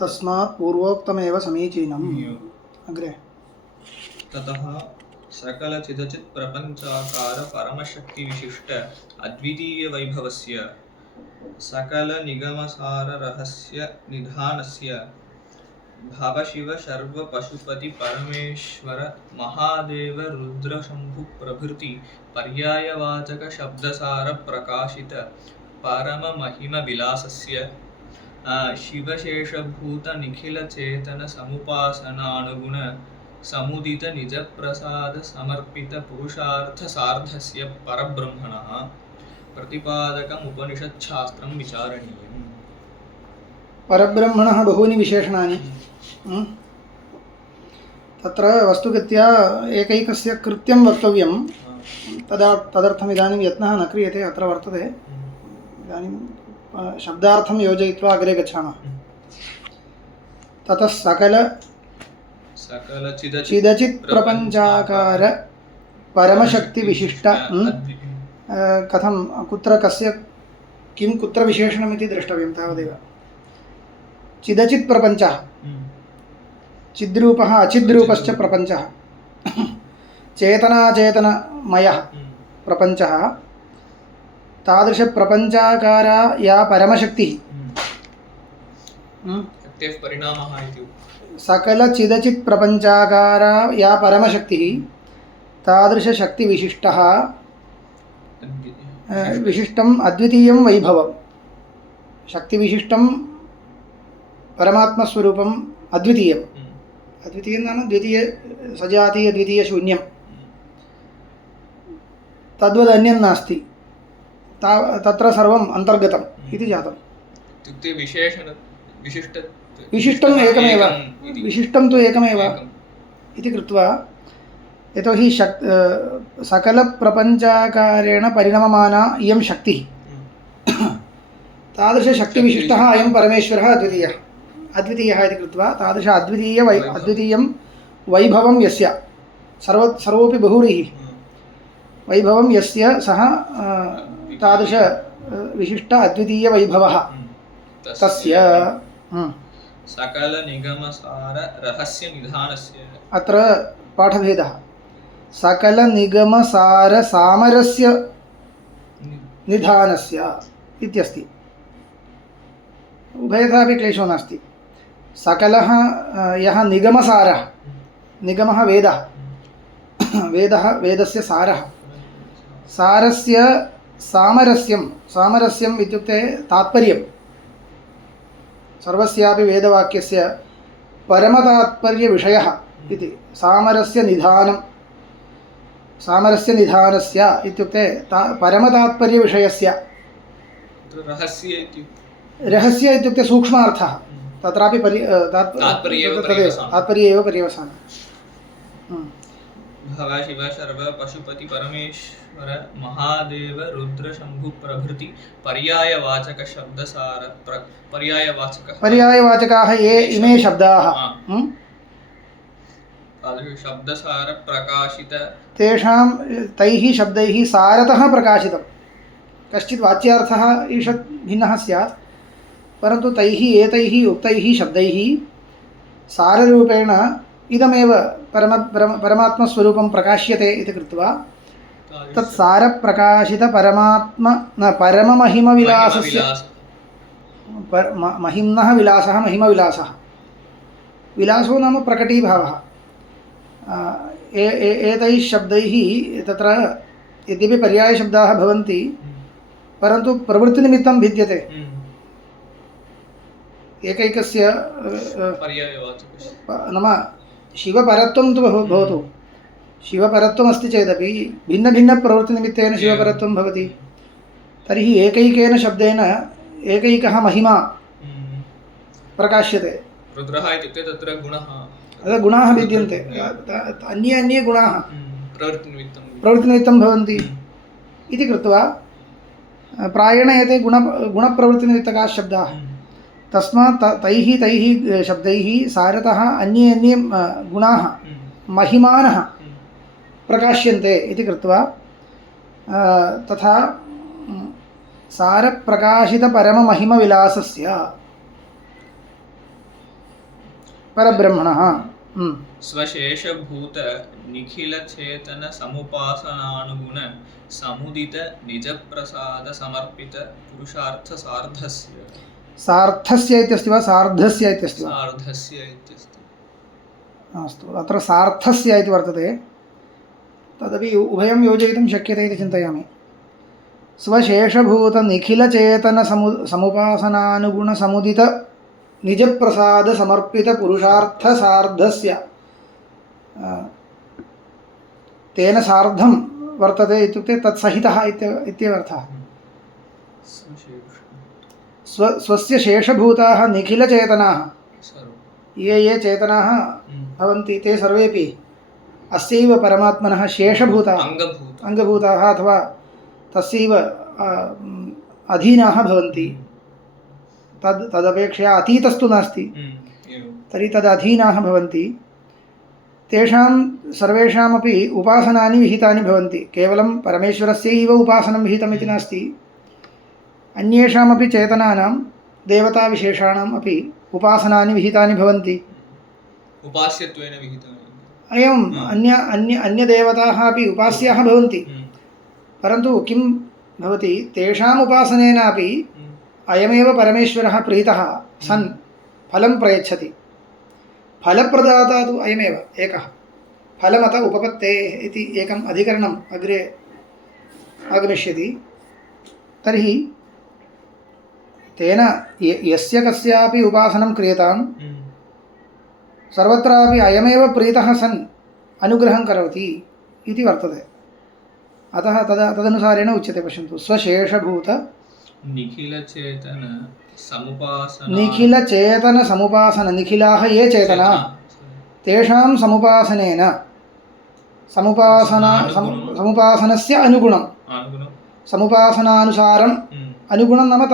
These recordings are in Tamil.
तस्मात् पूर्वोक्तमेव समीचीनम्। अग्रे ततः सकलचिदचित् प्रपञ्चाकार परमशक्तिविशिष्ट अद्वितीयवैभवस्य सकलनिगमसाररहस्य निधानस्य भवशिव सर्वपशुपति परमेश्वर महादेव रुद्रशम्भु प्रभृति पर्यायवाचक शब्दसार प्रकाशित परममहिमविलासस्य शिवशेषभूत निखिल चेतन समुपासनानुगुण समुदित निज प्रसाद समर्पित पुरुषार्थ सार्धस्य परब्रह्मणः प्रतिपादकम् उपनिषच्छास्त्रं विचारणीयम्। परब्रह्मणः बहूनि विशेषणानि तत्र वस्तुगत्या एकैकस्य कृत्यं वक्तव्यं तदर्थम् इदानीं यत्नः न क्रियते अत्र वर्तते। इदानीं शब्दार्थं योजयित्वा अग्रे गच्छामः। ततः चिदचित् प्रपञ्चाकार परमशक्तिविशिष्ट कथं कुत्र कस्य किं कुत्र विशेषणमिति द्रष्टव्यं तावदेव। चिदचित् प्रपञ्चः चिद्रूपः अचिद्रूपश्च प्रपञ्चः चेतनाचेतनमयः प्रपञ्चः तादृशप्रपञ्चाकारा या परमशक्तिः सकलचिदचित् प्रपञ्चाकारा या परमशक्तिः तादृशशक्तिविशिष्टः विशिष्टम् अद्वितीयं वैभवं शक्तिविशिष्टं परमात्मस्वरूपम् अद्वितीयम् अद्वितीयं नाम द्वितीय सजातीय द्वितीय शून्यं तद्वदन्यं नास्ति तत्र सर्वम् अन्तर्गतम् इति जातम्। इत्युक्ते विशिष्टम् एकमेव विशिष्टं तु एकमेव इति कृत्वा यतोहि सकलप्रपञ्चाकारेण परिणममाना इयं शक्तिः तादृशशक्तिविशिष्टः अयं परमेश्वरः अद्वितीयः इति कृत्वा तादृश अद्वितीयं वैभवं यस्य सर्वोऽपि बहुव्रीहि वैभवं यस्य सः तादृश विशिष्ट अद्वितीयवैभवः तस्य सकलनिगमसार रहस्य निधानस्य अत्र पाठभेदः सकलनिगमसारसामरस्य निधानस्य इत्यस्ति। उभयथापि क्लेशो नास्ति। सकलः यः निगमसारः निगमः वेदः वेदस्य सारः सारस्य सामरस्यम् इत्युक्ते तात्पर्यं सर्वस्यापि वेदवाक्यस्य परमतात्पर्यविषयः इति सामरस्य निधानस्य इत्युक्ते परमतात्पर्यविषयस्य रहस्य इत्युक्ते सूक्ष्मार्थः तत्रापि तात्पर्ये एव पर्यवसानः। भवशिव सर्व पशुपति परमेश्वर महादेव रुद्र शंभु प्रभृति पर्यायवाचक शब्दसार पर्यायवाचकाः ये इमे शब्दाः शब्दसार प्रकाशित तेषां तैः शब्दैः सारतः प्रकाशितं कश्चित् वाच्यार्थः ईषत् भिन्नः स्यात् परन्तु तैः एतैः उक्तैः शब्दैः साररूपेण इदमेव परमात्मस्वरूपं प्रकाश्यते इति कृत्वा तत्सारप्रकाशित परममहिमविलासस्य महिम्नः विलासः महिमविलासः विलासो नाम प्रकटीभावः एतैः शब्दैः तत्र यद्यपि पर्यायशब्दाः भवन्ति परन्तु प्रवृत्तिनिमित्तं भिद्यते एकैकस्य नाम शिवपरत्वं तु भवतु शिवपरत्वमस्ति चेदपि भिन्नभिन्नप्रवृत्तिनिमित्तेन शिवपरत्वं भवति तर्हि एकैकेन शब्देन एकैकः महिमा प्रकाश्यते। रुद्रः इत्युक्ते तत्र गुणाः विद्यन्ते अन्ये गुणाः प्रवृत्तिनिमित्तं भवन्ति इति कृत्वा प्रायेण एते गुणप्रवृत्तिनिमित्तकाः शब्दाः तस्मात् तैः शब्दैः सारतः अन्ये गुणाः महिमानः प्रकाश्यन्ते इति कृत्वा तथा सारप्रकाशितपरममहिमविलासस्य परब्रह्मणः स्वशेषभूत निखिलचेतन समुपासनानुगुण समुदित निजप्रसाद समर्पित पुरुषार्थ सार्धस्य सार्थस्य इत्यस्ति वा सार्धस्य इत्यस्ति वा सार्धस्य इत्यस्ति अस्तु अत्र सार्थस्य इति वर्तते तदपि उभयं योजयितुं शक्यते इति चिन्तयामि स्वशेषभूतनिखिलचेतनसमुपासनानुगुणसमुदित निजप्रसादसमर्पितपुरुषार्थसार्धस्य तेन सार्धं वर्तते इत्युक्ते तत्सहितः इत्यर्थः स्वस्य शेषभूताः निखिलचेतनाः ये ये चेतनाः भवन्ति ते सर्वेपि अस्यैव परमात्मनः शेषभूताः अङ्गभूताः अथवा तस्यैव अधीनाः भवन्ति तदपेक्षया अतीतस्तु नास्ति तर्हि तदधीनाः भवन्ति तेषां सर्वेषामपि उपासनानि विहितानि भवन्ति केवलं परमेश्वरस्यैव उपासनं विहितमिति नास्ति अन्येषामपि चेतनानां देवताविशेषाणाम् अपि उपासनानि विहितानि भवन्ति उपास्यत्वेन विहितानि एवम् अन्यदेवताः अपि उपास्याः भवन्ति परन्तु किं भवति तेषाम् उपासनेनापि अयमेव परमेश्वरः प्रीतः सन् फलं प्रयच्छति फलप्रदाता तु अयमेव एकः फलमत उपपत्तेः इति एकम् अधिकरणम् अग्रे आगमिष्यति तर्हि तेन यस्य कस्यापि उपासनं क्रियतां सर्वत्रापि अयमेव प्रीतः सन् अनुग्रहं करोति इति वर्तते अतः तदनुसारेण उच्यते पश्यन्तु स्वशेषभूत निखिलचेतनसमुपासन निखिलाः ये चेतना तेषां समुपासनस्य अनुगुणं समुपासनानुसारम् अनुगुणं नाम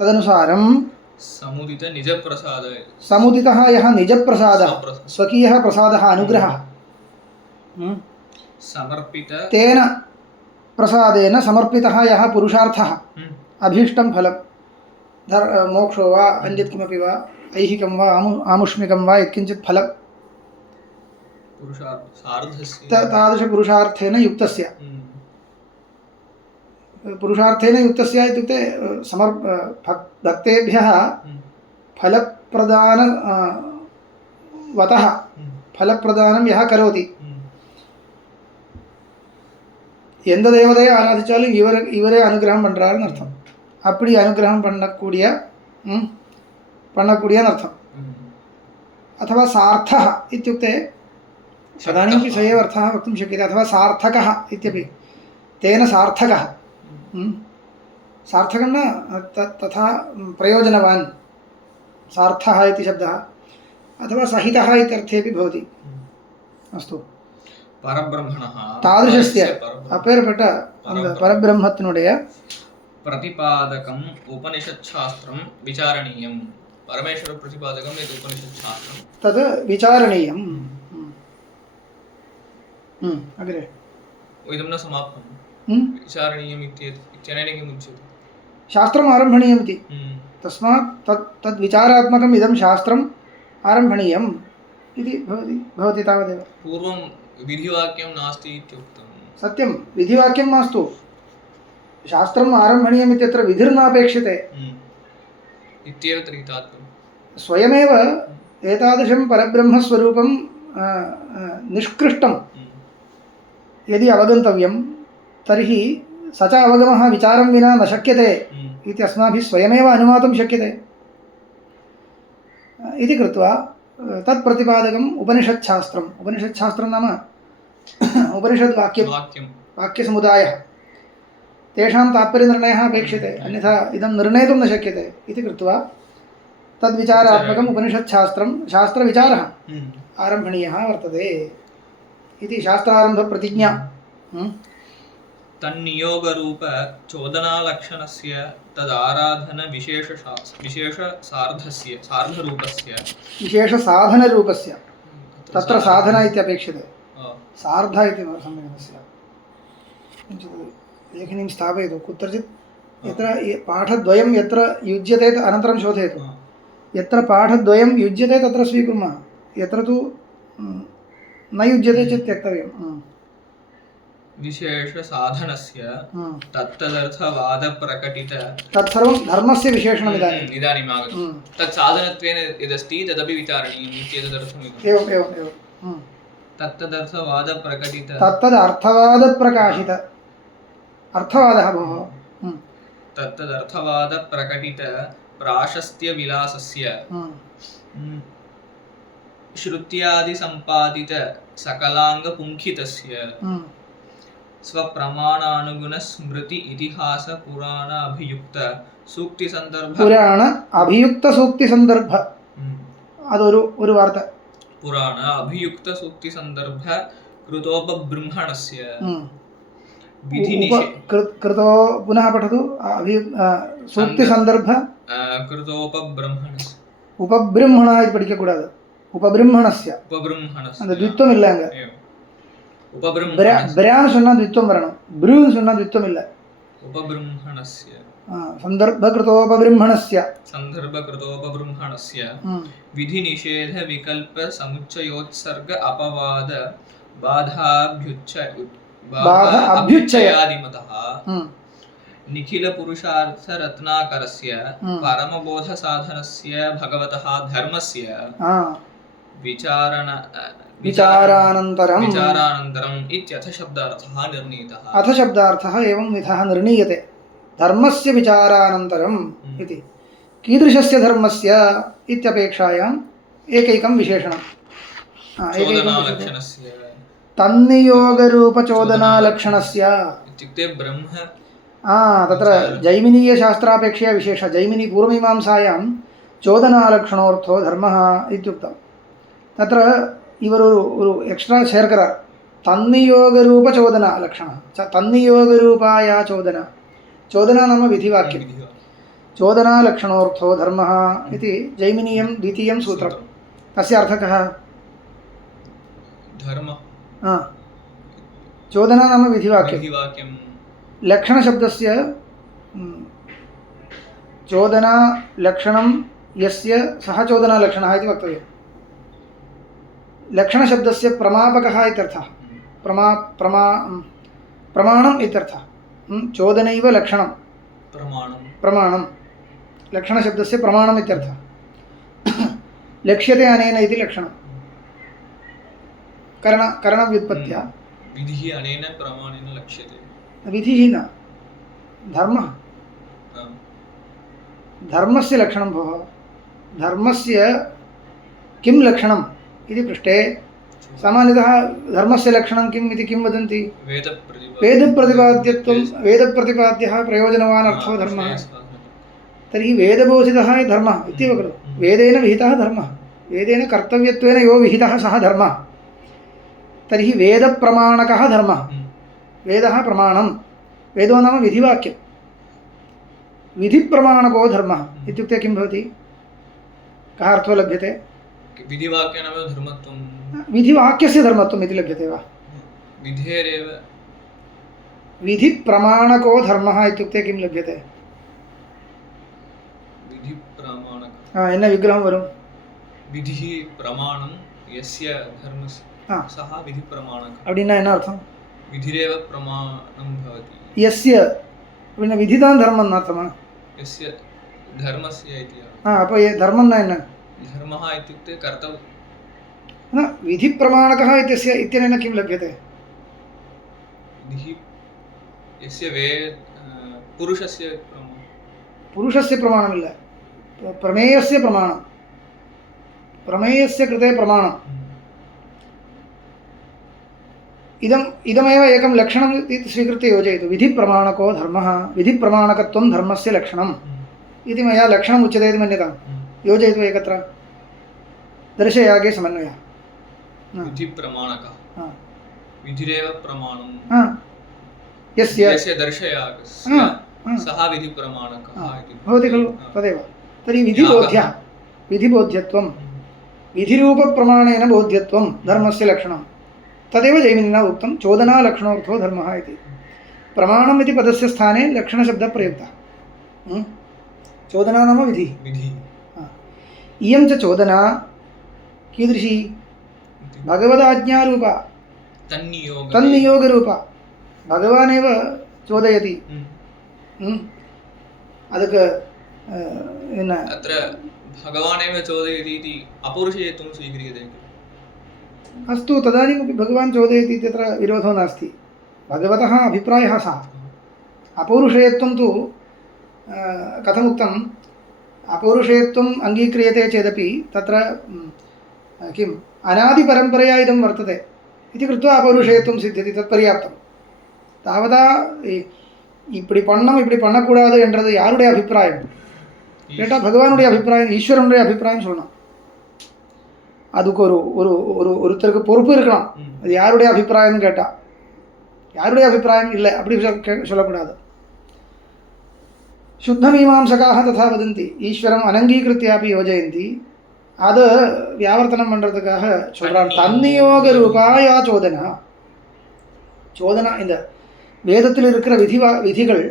तदनुसारं समुदितः यः निजप्रसादः स्वकीयः प्रसादः अनुग्रहः तेन प्रसादेन समर्पितः यः पुरुषार्थः अभीष्टं फलं मोक्षो वा अन्यत् किमपि वा ऐहिकं वा आमुष्मिकं वा यत्किञ्चित् फलं तादृशपुरुषार्थेन युक्तस्य इत्युक्ते भक्तेभ्यः फलप्रदानं यः करोति எந்த தேவதையை ஆராதிச்சாலும் இவரே அனுகிரகம் பண்ணுறாருன்னு அர்த்தம் அப்படி அனுகிரகம் பண்ணக்கூடியன்னு அர்த்தம் अथवा सार्थः इत्युक्ते तदानीमपि स एव अर्थः वक्तुं शक्यते अथवा सार्थकः इत्यपि तेन सार्थकः सार्थकं न तथा प्रयोजनवान् सार्थः इति शब्दः अथवा सहितः इत्यर्थेपि भवति अस्तु तादृशस्य அப்பேற்பட்ட அந்த பரபிரம்மத்தினுடைய प्रतिपादकम् उपनिषत्शास्त्रं विचारणीयं परमेश्वर प्रतिपादकं यत् उपनिषत्शास्त्रं तद् विचारणीयम् अग्रे इदं न समाप्तं विचारणीयम् इत्यनेन किम् उच्यते शास्त्रम् आरम्भणीयमिति तस्मात् तद् विचारात्मकम् इदं शास्त्रम् आरम्भणीयम् इति भवति तावदेव पूर्वं विधिवाक्यं नास्ति इत्युक्तं सत्यं विधिवाक्यं मास्तु शास्त्रम् आरम्भणीयम् इत्यत्र विधिर्नापेक्षते इत्येव तर्हि तात्पर्यं स्वयमेव एतादृशं परब्रह्मस्वरूपं निष्कृष्टं यदि अवगन्तव्यं तर्हि स च अवगमः विचारं विना न शक्यते इति अस्माभिः स्वयमेव अनुमातुं शक्यते इति कृत्वा तत्प्रतिपादकम् उपनिषत्शास्त्रं नाम वाक्यसमुदायः तेषां तात्पर्यनिर्णयः अपेक्षते अन्यथा इदं निर्णेतुं न शक्यते इति कृत्वा तद्विचारात्मकम् उपनिषत्शास्त्रं शास्त्रविचारः आरम्भणीयः वर्तते इति शास्त्रारम्भप्रतिज्ञा तन्नियोगरूप चोदनालक्षणस्य विशेषसाधनरूपस्य तत्र साधना इत्यपेक्षते सार्ध इति सम्यक् किञ्चित् लेखनीं स्थापयतु कुत्रचित् यत्र पाठद्वयं यत्र युज्यते अनन्तरं शोधयतु यत्र पाठद्वयं युज्यते तत्र स्वीकुर्मः, यत्र तु न युज्यते चेत् त्यक्तव्यं। विशेषसाधनस्य तत्तदर्थवादप्रकटित तत्सर्वं धर्मस्य विशेषणम् इदानीम् आगतं। तत् साधनत्वेन यदस्ति तदपि विचारणीयम् इत्येतदर्थम्। एवम् एवम् एवं तत्तदर्थवादप्रकटित तत्तदर्थवादप्रकाशित अर्थवादः भोः तत्तदर्थवादप्रकटित प्राशस्त्यविलासस्य श्रुत्यादिसम्पादित सकलाङ्गपुङ्खितस्य स्वप्रमाणानुगुणस्मृति इतिहास पुराण अभियुक्त सूक्तिसन्दर्भ पुराण अभियुक्त सूक्तिसन्दर्भ अदొരു वार्ता पुराण अभियुक्त सूक्तिसन्दर्भ कृतोपबृंहणस्य कृतो पुनः पठतु सूक्तिसन्दर्भ कृतोपबृंहणस्य उपबृंहण इति पठिक्कूडादु उपबृंहणस्य அந்த द्वित्वம் இல்ல அங்க ब्रान சொன்னா द्वित्वம் வரணும் ब्रू சொன்னா द्वित्वம் இல்ல उपबृंहणस्य सन्दर्भकृतोपबृंहणस्य विधिनिषेध विकल्प समुच्चयोत्सर्ग अपवाद बाधाभ्युच्चयादिमतः निखिल पुरुषार्थ रत्नाकरस्य परमबोध साधनस्य भगवतः धर्मस्य विचारानन्तरम् इत्यथ शब्दार्थः निर्णीतः। अथ शब्दार्थः एवं विधः निर्णीयते धर्मस्य विचारानन्तरम् इति। कीदृशस्य धर्मस्य इत्यपेक्षायाम् एकैकं विशेषणं तन्नियोगरूपचोदनालक्षणस्य इत्युक्ते ब्रह्म तत्र जैमिनीयशास्त्रापेक्षया विशेष जैमिनी पूर्वमीमांसायां चोदनालक्षणोऽर्थो धर्मः इत्युक्तं तत्र इवरु एक्स्ट्रा ಸೇರ್ಕರಾರ್ तन्नियोगरूपचोदनालक्षणः तन्नियोगरूपाया चोदना चोदना नाम विधिवाक्यं चोदनालक्षणोऽर्थो धर्मः इति जैमिनीयं द्वितीयं सूत्रं तस्य अर्थः कः धर्मः चोदना नाम विधिवाक्यं लक्षणशब्दस्य चोदनालक्षणं यस्य सः चोदनालक्षणः इति वक्तव्यं लक्षणशब्दस्य प्रमापकः इत्यर्थः प्रमाणम् इत्यर्थः चोदनैव लक्षणं प्रमाणं लक्षणशब्दस्य प्रमाणम् इत्यर्थः लक्ष्यते अनेन इति लक्षणं करणव्युत्पत्त्या विधिः अनेन प्रमाणेन लक्ष्यते विधिः न धर्मः धर्मस्य लक्षणं भोः धर्मस्य किं लक्षणम् इति पृष्टे सामान्यतः धर्मस्य लक्षणं किम् इति किं वदन्ति वेदप्रतिपाद्यः प्रयोजनवान् अर्थो धर्मः तर्हि वेदबोधितः धर्मः इत्येव खलु वेदेन विहितः धर्मः वेदेन कर्तव्यत्वेन यो विहितः सः धर्मः तर्हि वेदप्रमाणकः धर्मः वेदः प्रमाणं वेदो नाम विधिवाक्यं विधिप्रमाणको धर्मः इत्युक्ते किं भवति कः अर्थो लभ्यते विधिवाक्यनाम धर्मत्वं विधिवाक्यस्य धर्मत्वम् इति लभ्यते वा विधेरेव विधिप्रमाणको धर्मः इत्युक्ते किं लभ्यते विधिप्रमाणक என்ன விக்கிரகம் வரும் विधिः प्रमाणं यस्य धर्मस्य सः विधिप्रमाणक அப்படினா என்ன அர்த்தம் विधिरेव प्रमाणं भवति यस्य அப்படினா விதிதான் தர்மம் அர்த்தமா यस्य धर्मस्य इति அப்போ धर्मம்னா என்ன धर्मः इत्युक्ते कर्तव्य न विधिप्रमाणकः इत्यनेन किं लभ्यते विधिः यस्य पुरुषस्य प्रमाणमिल्ल प्रमेयस्य प्रमाणं प्रमेयस्य कृते प्रमाणम् इदमेव एकं लक्षणम् इति स्वीकृत्य योजयतु विधिप्रमाणको धर्मः विधिप्रमाणकत्वं धर्मस्य लक्षणम् इति मया लक्षणम् उच्यते इति मन्यताम् योजयतु एकत्र दर्शयागे समन्वयः विधिप्रमाणकः विधिरेव प्रमाणं यस्य दर्शयागस्य सः विधिप्रमाणकः इति भवति खलु तदेव तर्हि विधिबोध्यत्वं विधिरूपप्रमाणेन बोध्यत्वं धर्मस्य लक्षणं तदेव जैमिनिना उक्तं चोदनालक्षणोऽर्थो धर्मः इति प्रमाणम् इति पदस्य स्थाने लक्षणशब्दः प्रयुक्तः चोदना नाम विधिः इयं च चोदना कीदृशी भगवदाज्ञारूपा तन्नियोगरूपा भगवानेव चोदयति ಅದಕ್ಕೆ ಏನು अत्र भगवानेव चोदयति इति अपौरुषेयत्वं स्वीक्रियते अस्तु तदानीमपि भगवान् चोदयति इत्यत्र विरोधो नास्ति भगवतः अभिप्रायः सः अपौरुषेयत्वं तु कथमुक्तम् अपौरुषेयत्वम् अङ्गीक्रियते चेदपि तत्र किम् अनादिपरम्परया इदं वर्तते इति कृत्वा अपौरुषेयत्वं सिद्ध्यति तत् पर्याप्तं तावता இப்படி பண்ணணும் இப்படி பண்ணக்கூடாது என்றது யாருடைய அபிப்பிராயம் கேட்டால் பகவானுடைய அபிப்பிராயம் ஈஸ்வரனுடைய அபிப்பிராயம் சொல்லணும் அதுக்கு ஒரு ஒரு ஒரு ஒருத்தருக்கு பொறுப்பு இருக்கலாம் அது யாருடைய அபிப்பிராயம்னு கேட்டால் யாருடைய அபிப்பிராயம் இல்லை அப்படி சொல்லக்கூடாது சுத்தமீமாம்சகாக ததா வதந்தி ஈஸ்வரம் அனங்கீகிருத்தியாப்பி யோஜயந்தி அது வியாவர்த்தனம் பண்ணுறதுக்காக சொல்கிறார் தன்னியோக ரூபாயா சோதனா சோதனா இந்த வேதத்தில் இருக்கிற விதிகள்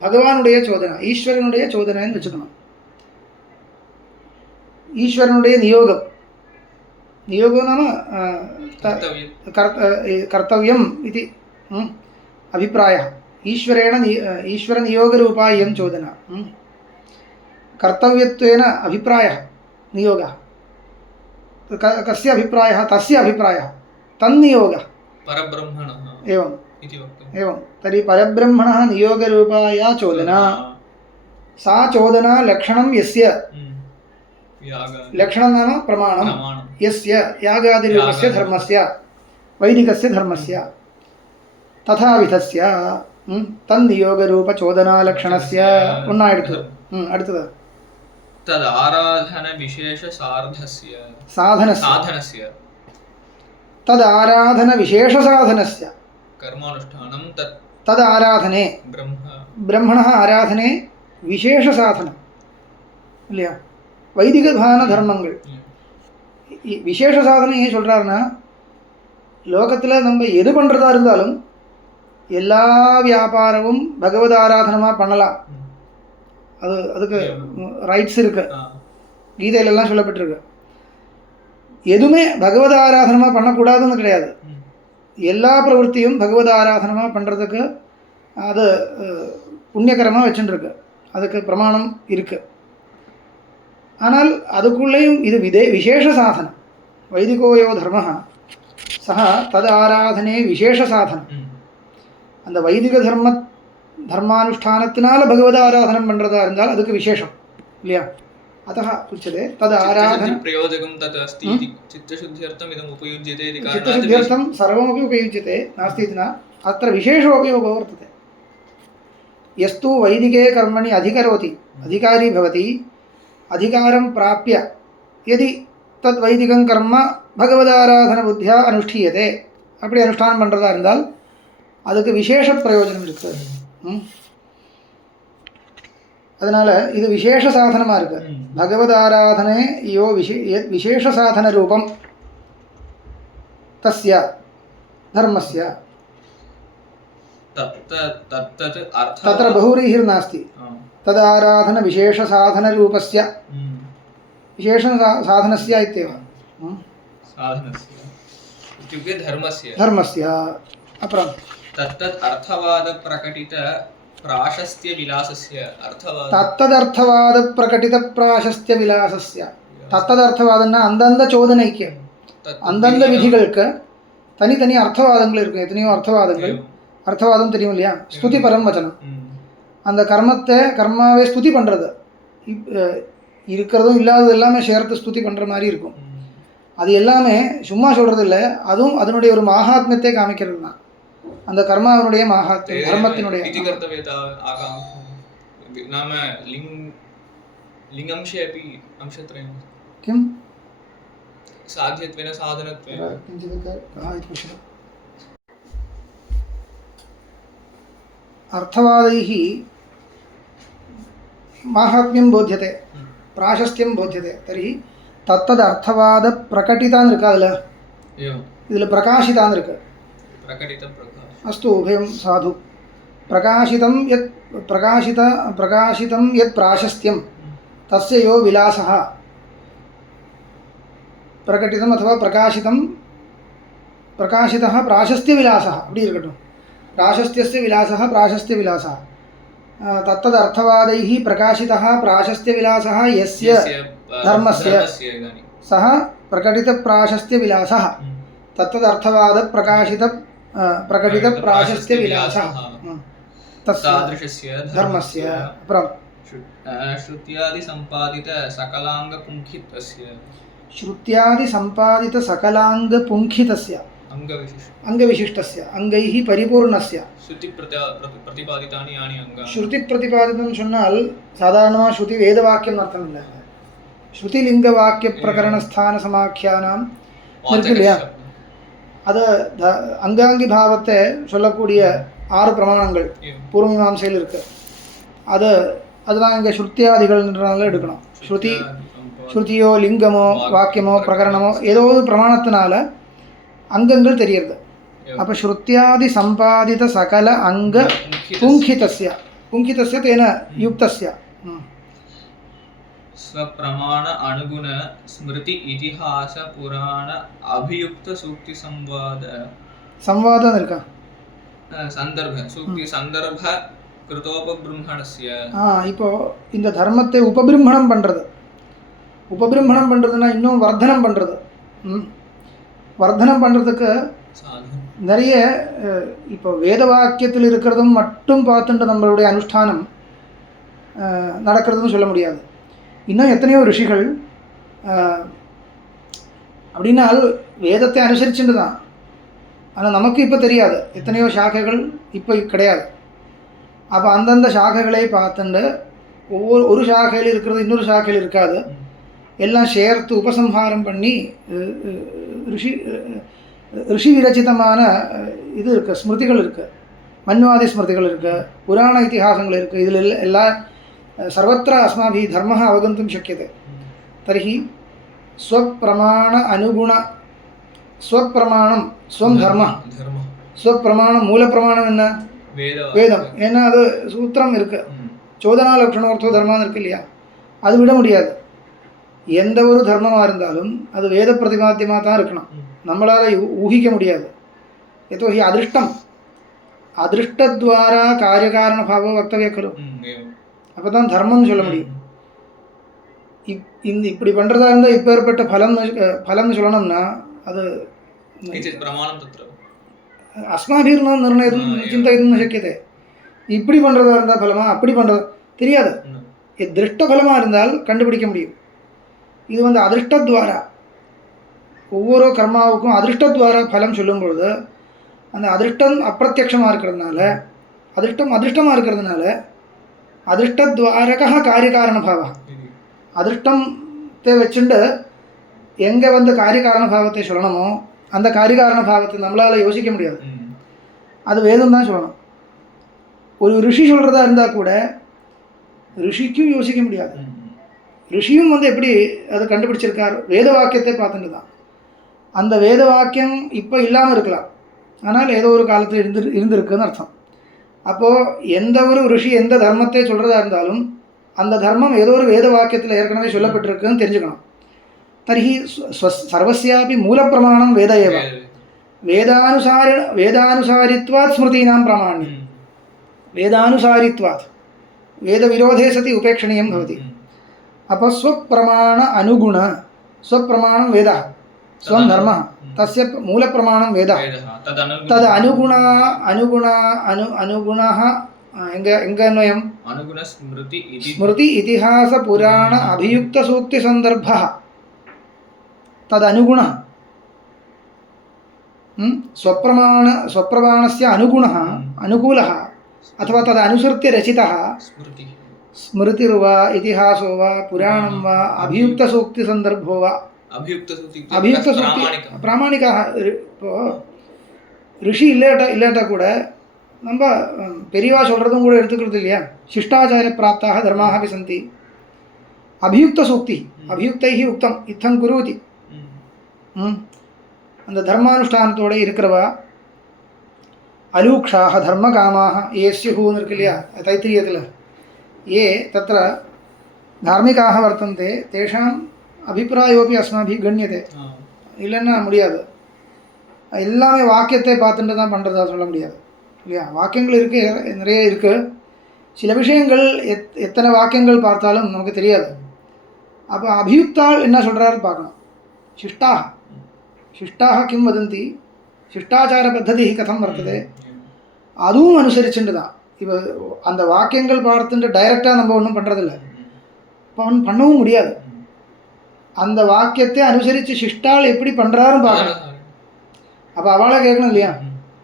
பகவானுடைய சோதனை ஈஸ்வரனுடைய சோதனைன்னு வச்சுக்கணும் ஈஸ்வரனுடைய நியோகம் நியோகம் நாம கர்த்தவியம் இது அபிப்பிராயः ईश्वरनियोगरूपा इयं चोदना कर्तव्यत्वेन अभिप्रायः नियोगः कस्य अभिप्रायः तस्य अभिप्रायः तन्नियोगः परब्रह्मणः एवं एवं तर्हि परब्रह्मणः नियोगरूपा या चोदना सा चोदना लक्षणं यस्य लक्षणं नाम प्रमाणं यस्य यागादिरूपस्य धर्मस्य वैदिकस्य धर्मस्य तथाविधस्य तन्नियोगरूपचोदनालक्षणस्य அடுத்தது तदाराधनविशेषसाधनस्य साधनस्य तदाराधनविशेषसाधनस्य कर्मानुष्ठानं तदाराधने ब्रह्मणः आराधने विशेषसाधனம் இல்லையா வைதிகமான தர்மங்கள் விசேஷ சாதனை ஏன் சொல்கிறாருன்னா லோகத்தில் நம்ம எது பண்ணுறதா இருந்தாலும் எல்லா வியாபாரமும் பகவத் ஆராதனமாக பண்ணலாம் அதுக்கு ரைட்ஸ் இருக்கு கீதையிலெல்லாம் சொல்லப்பட்டிருக்கு எதுவுமே பகவத் ஆராதனமாக பண்ணக்கூடாதுன்னு கிடையாது எல்லா பிரவൃத்தியும் பகவத் ஆராதனமாக பண்ணுறதுக்கு அது புண்ணியகரமாக வச்சுருக்கு அதுக்கு பிரமாணம் இருக்குது ஆனால் அதுக்குள்ளேயும் இது விசேஷ சாதனம் வைதிகோயோ தர்ம சக தது ஆராதனே விசேஷ சாதனம் அந்த வைதிக தர்மானுஷ்டானத்தினால பகவத ஆராதனம் பண்ணுறதா இருந்தால் அதுக்கு விசேஷம் இல்லையா अतः उच्यते तद् आराधन प्रयोजकं तत् अस्ति इति चित्तशुद्ध्यर्थम् इदम् उपयुज्यते इति कारणात् चित्तशुद्ध्यर्थं सर्वमपि उपयुज्यते नास्ति इति न अत्र विशेषोपयोगो वर्तते यस्तु वैदिके कर्मणि अधिकरोति अधिकारी भवति अधिकारं प्राप्य यदि तद् वैदिकं कर्म भगवदाराधनबुद्ध्या अनुष्ठीयते அப்படி அனுஷ்டானம் பண்ணுறதா இருந்தால் அதுக்கு விசேஷ பிரயோஜனம் இருக்குது அதனால் இது விசேஷ சாதனமாக இருக்குது பகவத் ஆராதனை யோ விசேஷ சாதன ரூபம் தஸ்ய தர்மஸ்ய तत्र बहुव्रीहिर्नास्ति तदाराधन विशेष साधन रूपस्य विशेष साधनस्य इत्येव साधनस्य इत्युक्ते धर्मस्य अपरं तत्तत् अर्थवाद प्रकटित प्राशस्त्य विलासस्य अर्थवाद तत्तदर्थवाद प्रकटित प्राशस्त्य विलासस्य தத்ததர்த்தவாதம்னா அந்தந்த சோதனைக்கு அந்தந்த விதிகளுக்கு தனித்தனி அர்த்தவாதங்கள் இருக்கும் எத்தனையோ அர்த்தவாதங்கள் அர்த்தவாதம் தெரியும் இல்லையா ஸ்துதி பரம் வச்சனம் அந்த கர்மாவே ஸ்துதி பண்ணுறது இருக்கிறதும் இல்லாதது எல்லாமே சேர்த்து ஸ்துதி பண்ணுற மாதிரி இருக்கும் அது எல்லாமே சும்மா சொல்கிறது இல்லை அதுவும் அதனுடைய ஒரு மகாத்மியத்தை காமிக்கிறது தான் அந்த கர்மாவினுடைய மகாத்மியம் தர்மத்தினுடைய नाम लिङ्गंशे अपि अंशत्रयं किं साध्यत्वेन साधनत्वेन अर्थवादैः माहात्म्यं बोध्यते प्राशस्त्यं बोध्यते तर्हि तत्तद् अर्थवादप्रकटितान् இருக்காதுல இதில் பிரகாசிதான் இருக்கு अस्तु उभयं साधु प्रकाशितं यत् प्राशस्त्यं तस्य यो विलासः பிரகட்டிதம் अथवा பிரகாசிதः प्राशस्त्यविलासः அப்படி இருக்கட்டும். प्राशस्त्यस्य विलासः प्राशस्त्यविलासः तत्तदर्थवादैः प्रकाशितः प्राशस्त्यविलासः यस्य धर्मस्य सः प्रकटितप्राशस्त्यविलासः तत्तदर्थवादप्रकाशितप्राशस्त्यविलासः तस्य धर्मस्य श्रुत्यादिसम्पादितसकलाङ्गपुङ्खितस्य अंगविशिष्टस्य अंगैः परिपूर्णस्य श्रुति प्रतिपादितं சொன்னால் சாதாரணமாக ஸ்ருதி வேதவாக்கியம் அர்த்தம் இல்லை. ஸ்ருதிலிங்க வாக்கிய பிரகரண ஸ்தான சமாக்கியானாம் இருக்கு இல்லையா, அது அங்காங்கி பாவத்தை சொல்லக்கூடிய 6 பிரமாணங்கள் பூர்வமீமாம்சையில் இருக்கு. அதெல்லாம் இங்கே ஸ்ருத்தியாதிகள்ன்றனால எடுக்கணும். ஸ்ருதியோ லிங்கமோ வாக்கியமோ பிரகரணமோ ஏதோ ஒரு பிரமாணத்தினால அங்கங்கள் தெரியுது. அப்போ ஸ்ருத்தியாதி சம்பாதித சகல அங்க புங்கிதஸ்ய தேன யுக்தஸ்ய स्वप्रमाण अनुगुण स्मृति इतिहास पुराण अभियुक्त सूक्ति संवादம் இருக்கா சந்தர்ப்ப சூக்தி சந்தர்ப்ப கிருதோபபிரம்மணஸ்ய. இப்போ இந்த தர்மத்தை உபபிரம்மணம் பண்ணுறதுன்னா இன்னும் வர்த்தனம் பண்ணுறது. வர்த்தனம் பண்ணுறதுக்கு நிறைய இப்போ வேத வாக்கியத்தில் இருக்கிறதும் மட்டும் பார்த்துட்டு நம்மளுடைய அனுஷ்டானம் நடக்கிறதுன்னு சொல்ல முடியாது. இன்னும் எத்தனையோ ரிஷிகள் அப்படின்னால் வேதத்தை அனுசரிச்சுட்டு தான், ஆனால் நமக்கு இப்போ தெரியாது. எத்தனையோ சாக்கைகள் இப்போ கிடையாது. அப்போ அந்தந்த சாக்கைகளை பார்த்துட்டு ஒரு சாக்கையில் இருக்கிறது இன்னொரு சாக்கையில் இருக்காது, எல்லாம் சேர்த்து உபசம்ஹாரம் பண்ணி ரிஷி விரச்சிதமான இது இருக்குது, ஸ்மிருதிகள் இருக்குது, மன்வாதி ஸ்மிருதிகள் இருக்குது, புராண இतिहासங்கள் இருக்குது. இதில் எல்லா सर्वत्र अस्माभिः धर्मः अवगन्तुं शक्यते. तर्हि स्वप्रमाण अनुगुण स्वप्रमाणं स्वं धर्मः स्वप्रमाणं மூலப்பிரமாணம் என்ன வேதம். ஏன்னா அது சூத்திரம் இருக்குது, சோதனா லட்சணார்த்தோ தர்மான்னு இருக்கு இல்லையா, அது விட முடியாது. எந்த ஒரு தர்மமாக இருந்தாலும் அது வேத பிரதிபாத்தியமாக தான் இருக்கணும், நம்மளால் ஊகிக்க முடியாது. यतो हि அதிருஷ்டத்வாரா காரியகாரண பாவம் வக்தவிய கரு, அப்போ தான் தர்மம்னு சொல்ல முடியும். இப்படி பண்ணுறதா இருந்தால் இப்போ ஏற்பட்ட ஃபலம்னு சொல்லணும்னா அது அஸ்மாபிர் நிர்ணயம் சிந்தயித்தும் சக்கியத்தை. இப்படி பண்ணுறதா இருந்தால் ஃபலமா அப்படி பண்ணுறது தெரியாது. திருஷ்ட ஃபலமாக இருந்தால் கண்டுபிடிக்க முடியும். இது அதிருஷ்டத்வாரா, ஒவ்வொரு கர்மாவுக்கும் அதிருஷ்டத்வாரா ஃபலம் சொல்லும் பொழுது அந்த அதிருஷ்டம் அப்பிரத்யக்ஷமாக இருக்கிறதுனால, அதிருஷ்டமாக இருக்கிறதுனால அதிருஷ்டத்வாரக காரியகாரண பாவா, அதிருஷ்டத்தை வச்சுட்டு எங்கே காரியகாரண பாவத்தை சொல்லணுமோ அந்த காரியகாரண பாவத்தை நம்மளால் யோசிக்க முடியாது, அது வேதம் தான் சொல்லணும். ஒரு ரிஷி சொல்கிறதா இருந்தால் கூட ரிஷிக்கும் யோசிக்க முடியாது. ரிஷியும் எப்படி அதை கண்டுபிடிச்சிருக்கார், வேத வாக்கியத்தை பார்த்துட்டு தான். அந்த வேத வாக்கியம் இப்போ இல்லாமல் இருக்கலாம், ஆனால் ஏதோ ஒரு காலத்தில் இருந்திருக்குன்னு அர்த்தம். அப்போது எந்த ஒரு ரிஷி எந்த தர்மத்தை சொல்கிறதா இருந்தாலும் அந்த தர்மம் ஏதோ ஒரு வேத வாக்கியத்தில் ஏற்கனவே சொல்லப்பட்டிருக்குன்னு தெரிஞ்சுக்கணும். தர்ஹி சர்வஸ்யாபி மூலப்பிரமாணம் வேத ஏவ வேதானுசாரித்வாத் ஸ்மிருதீனாம் பிராமாண்யம், வேதானுசாரித்வாத் வேத விரோதே சதி உபேட்சணீயம் பவதி. அப்போ ஸ்வப்பிரமாண அனுகுண, ஸ்வப்பிரமாணம் வேதா ஸ்வம் தர்மः तस्य मूलप्रमाणं वेदः, तद् अनुगुणः एङ्गन्वयं स्मृति इतिहास पुराण अभियुक्त सूक्ति संदर्भः तदनुगुणः स्वप्रमाणस्य अनुगुणः अनुकूलः अथवा तदनुसृत्य रचितः स्मृतिर्वा इतिहासो वा पुराणं वा अभियुक्त सूक्ति संदर्भो वा அபியுக்த சூக்தி பிராமணிக்காக. இப்போ ரிஷி இல்லாட்டா கூட நம்ம பெரியவா சொல்கிறதும் கூட எடுத்துக்கிறது இல்லையா. சிஷ்டாச்சாரிய பிராப்தாக தர்மாக அப்படி சந்தி. அபியுக்த சூக்தி அபியுக்தை உக்தம் இத்தம் குருவதி. அந்த தர்மானுஷ்டானத்தோடு இருக்கிறவா அலூக்ஷாக தர்ம காமாக ஏஸ்யுன்னு இருக்கு இல்லையா தைத்திரியத்தில். ஏ தத்திர தார்மிகாக வர்த்தन्ते तेषां அபிப்பிராயோபி அஸ்மாபி கண்ணியதே இல்லைன்னா முடியாது. எல்லாமே வாக்கியத்தை பார்த்துட்டு தான் பண்ணுறதா சொல்ல முடியாது இல்லையா? வாக்கியங்கள் இருக்குது, நிறைய இருக்குது. சில விஷயங்கள் எத்தனை வாக்கியங்கள் பார்த்தாலும் நமக்கு தெரியாது. அப்போ அபியுக்தால் என்ன சொல்கிறாருன்னு பார்க்கணும். சிஷ்டாக கிம் வதந்தி, சிஷ்டாச்சார பத்ததி கதம் வர்த்தது, அதுவும் அனுசரிச்சுட்டு தான். இப்போ அந்த வாக்கியங்கள் பார்த்துட்டு டைரெக்டாக நம்ம ஒன்றும் பண்ணுறதில்ல, பண்ணவும் முடியாது. அந்த வாக்கியத்தை அனுசரித்து சிஷ்டால் எப்படி பண்ணுறாருன்னு பார்க்கணும். அப்போ அவளை கேட்கணும் இல்லையா?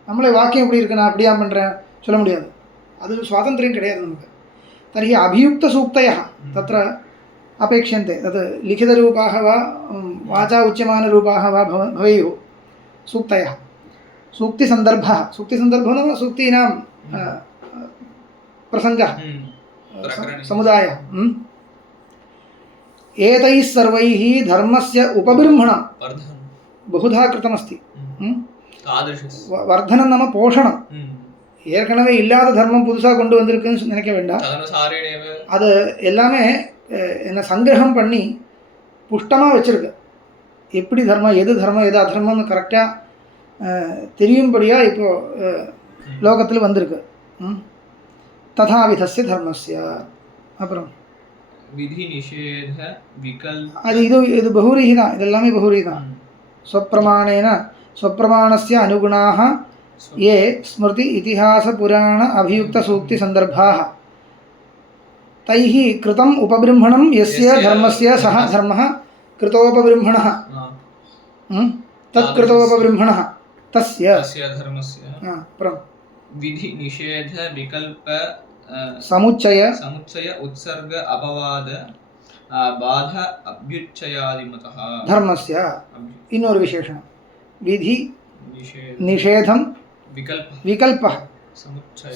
நம்மளே வாக்கியம் எப்படி இருக்கு, நான் அப்படியா பண்ணுறேன் சொல்ல முடியாது. அது சுவாதந்திரியம் கிடையாது நமக்கு. तर्हि अभियुक्तसूक्तयः तत्र अपेक्ष्यन्ते. तत् लिखितरूपाः वा वाचा उच्यमानरूपाः वा भवेयुः सूक्तयः. सूक्तिसन्दर्भः नाम सूक्तीनां प्रसङ्गः समुदायः. एतैः सर्वैः धर्मस्य उपबृंहणं बहुधा कृतमस्ति. वर्धनं नाम पोषणं. ஏற்கனவே இல்லாத தர்மம் புதுசாக கொண்டு வந்திருக்குன்னு நினைக்க வேண்டாம். அது எல்லாமே என்ன சங்கிரகம் பண்ணி புஷ்டமாக வச்சுருக்கு. எப்படி தர்மம், எது தர்மம் எது அதர்மம்னு கரெக்டாக தெரியும்படியாக இப்போது லோகத்தில் வந்திருக்கு. ததாவிதஸ்ய தர்மஸ்ய. அப்புறம் விதி நிஷேத விகல்ப, அது இது பகுரீஹி தான். இது எல்லாமே பகுரீஹி தான். ஸ்வப்பிரமாணஸ்ய அனுகுணாக ये स्मृति इतिहास पुराण अभियुक्त सूक्ति संदर्भाः तैः कृतम् उपबृंहणं यस्य धर्मस्य सः धर्मः कृतोपबृंहणः तत्कृतोपबृंहणः तस्य धर्मस्य विधि निषेध विकल्प समुच्चय उत्सर्ग अपवाद बाधा अभ्युच्चयादिमतः धर्मस्य इन्नोरु विशेषणं विधि निषेधं विकल्पः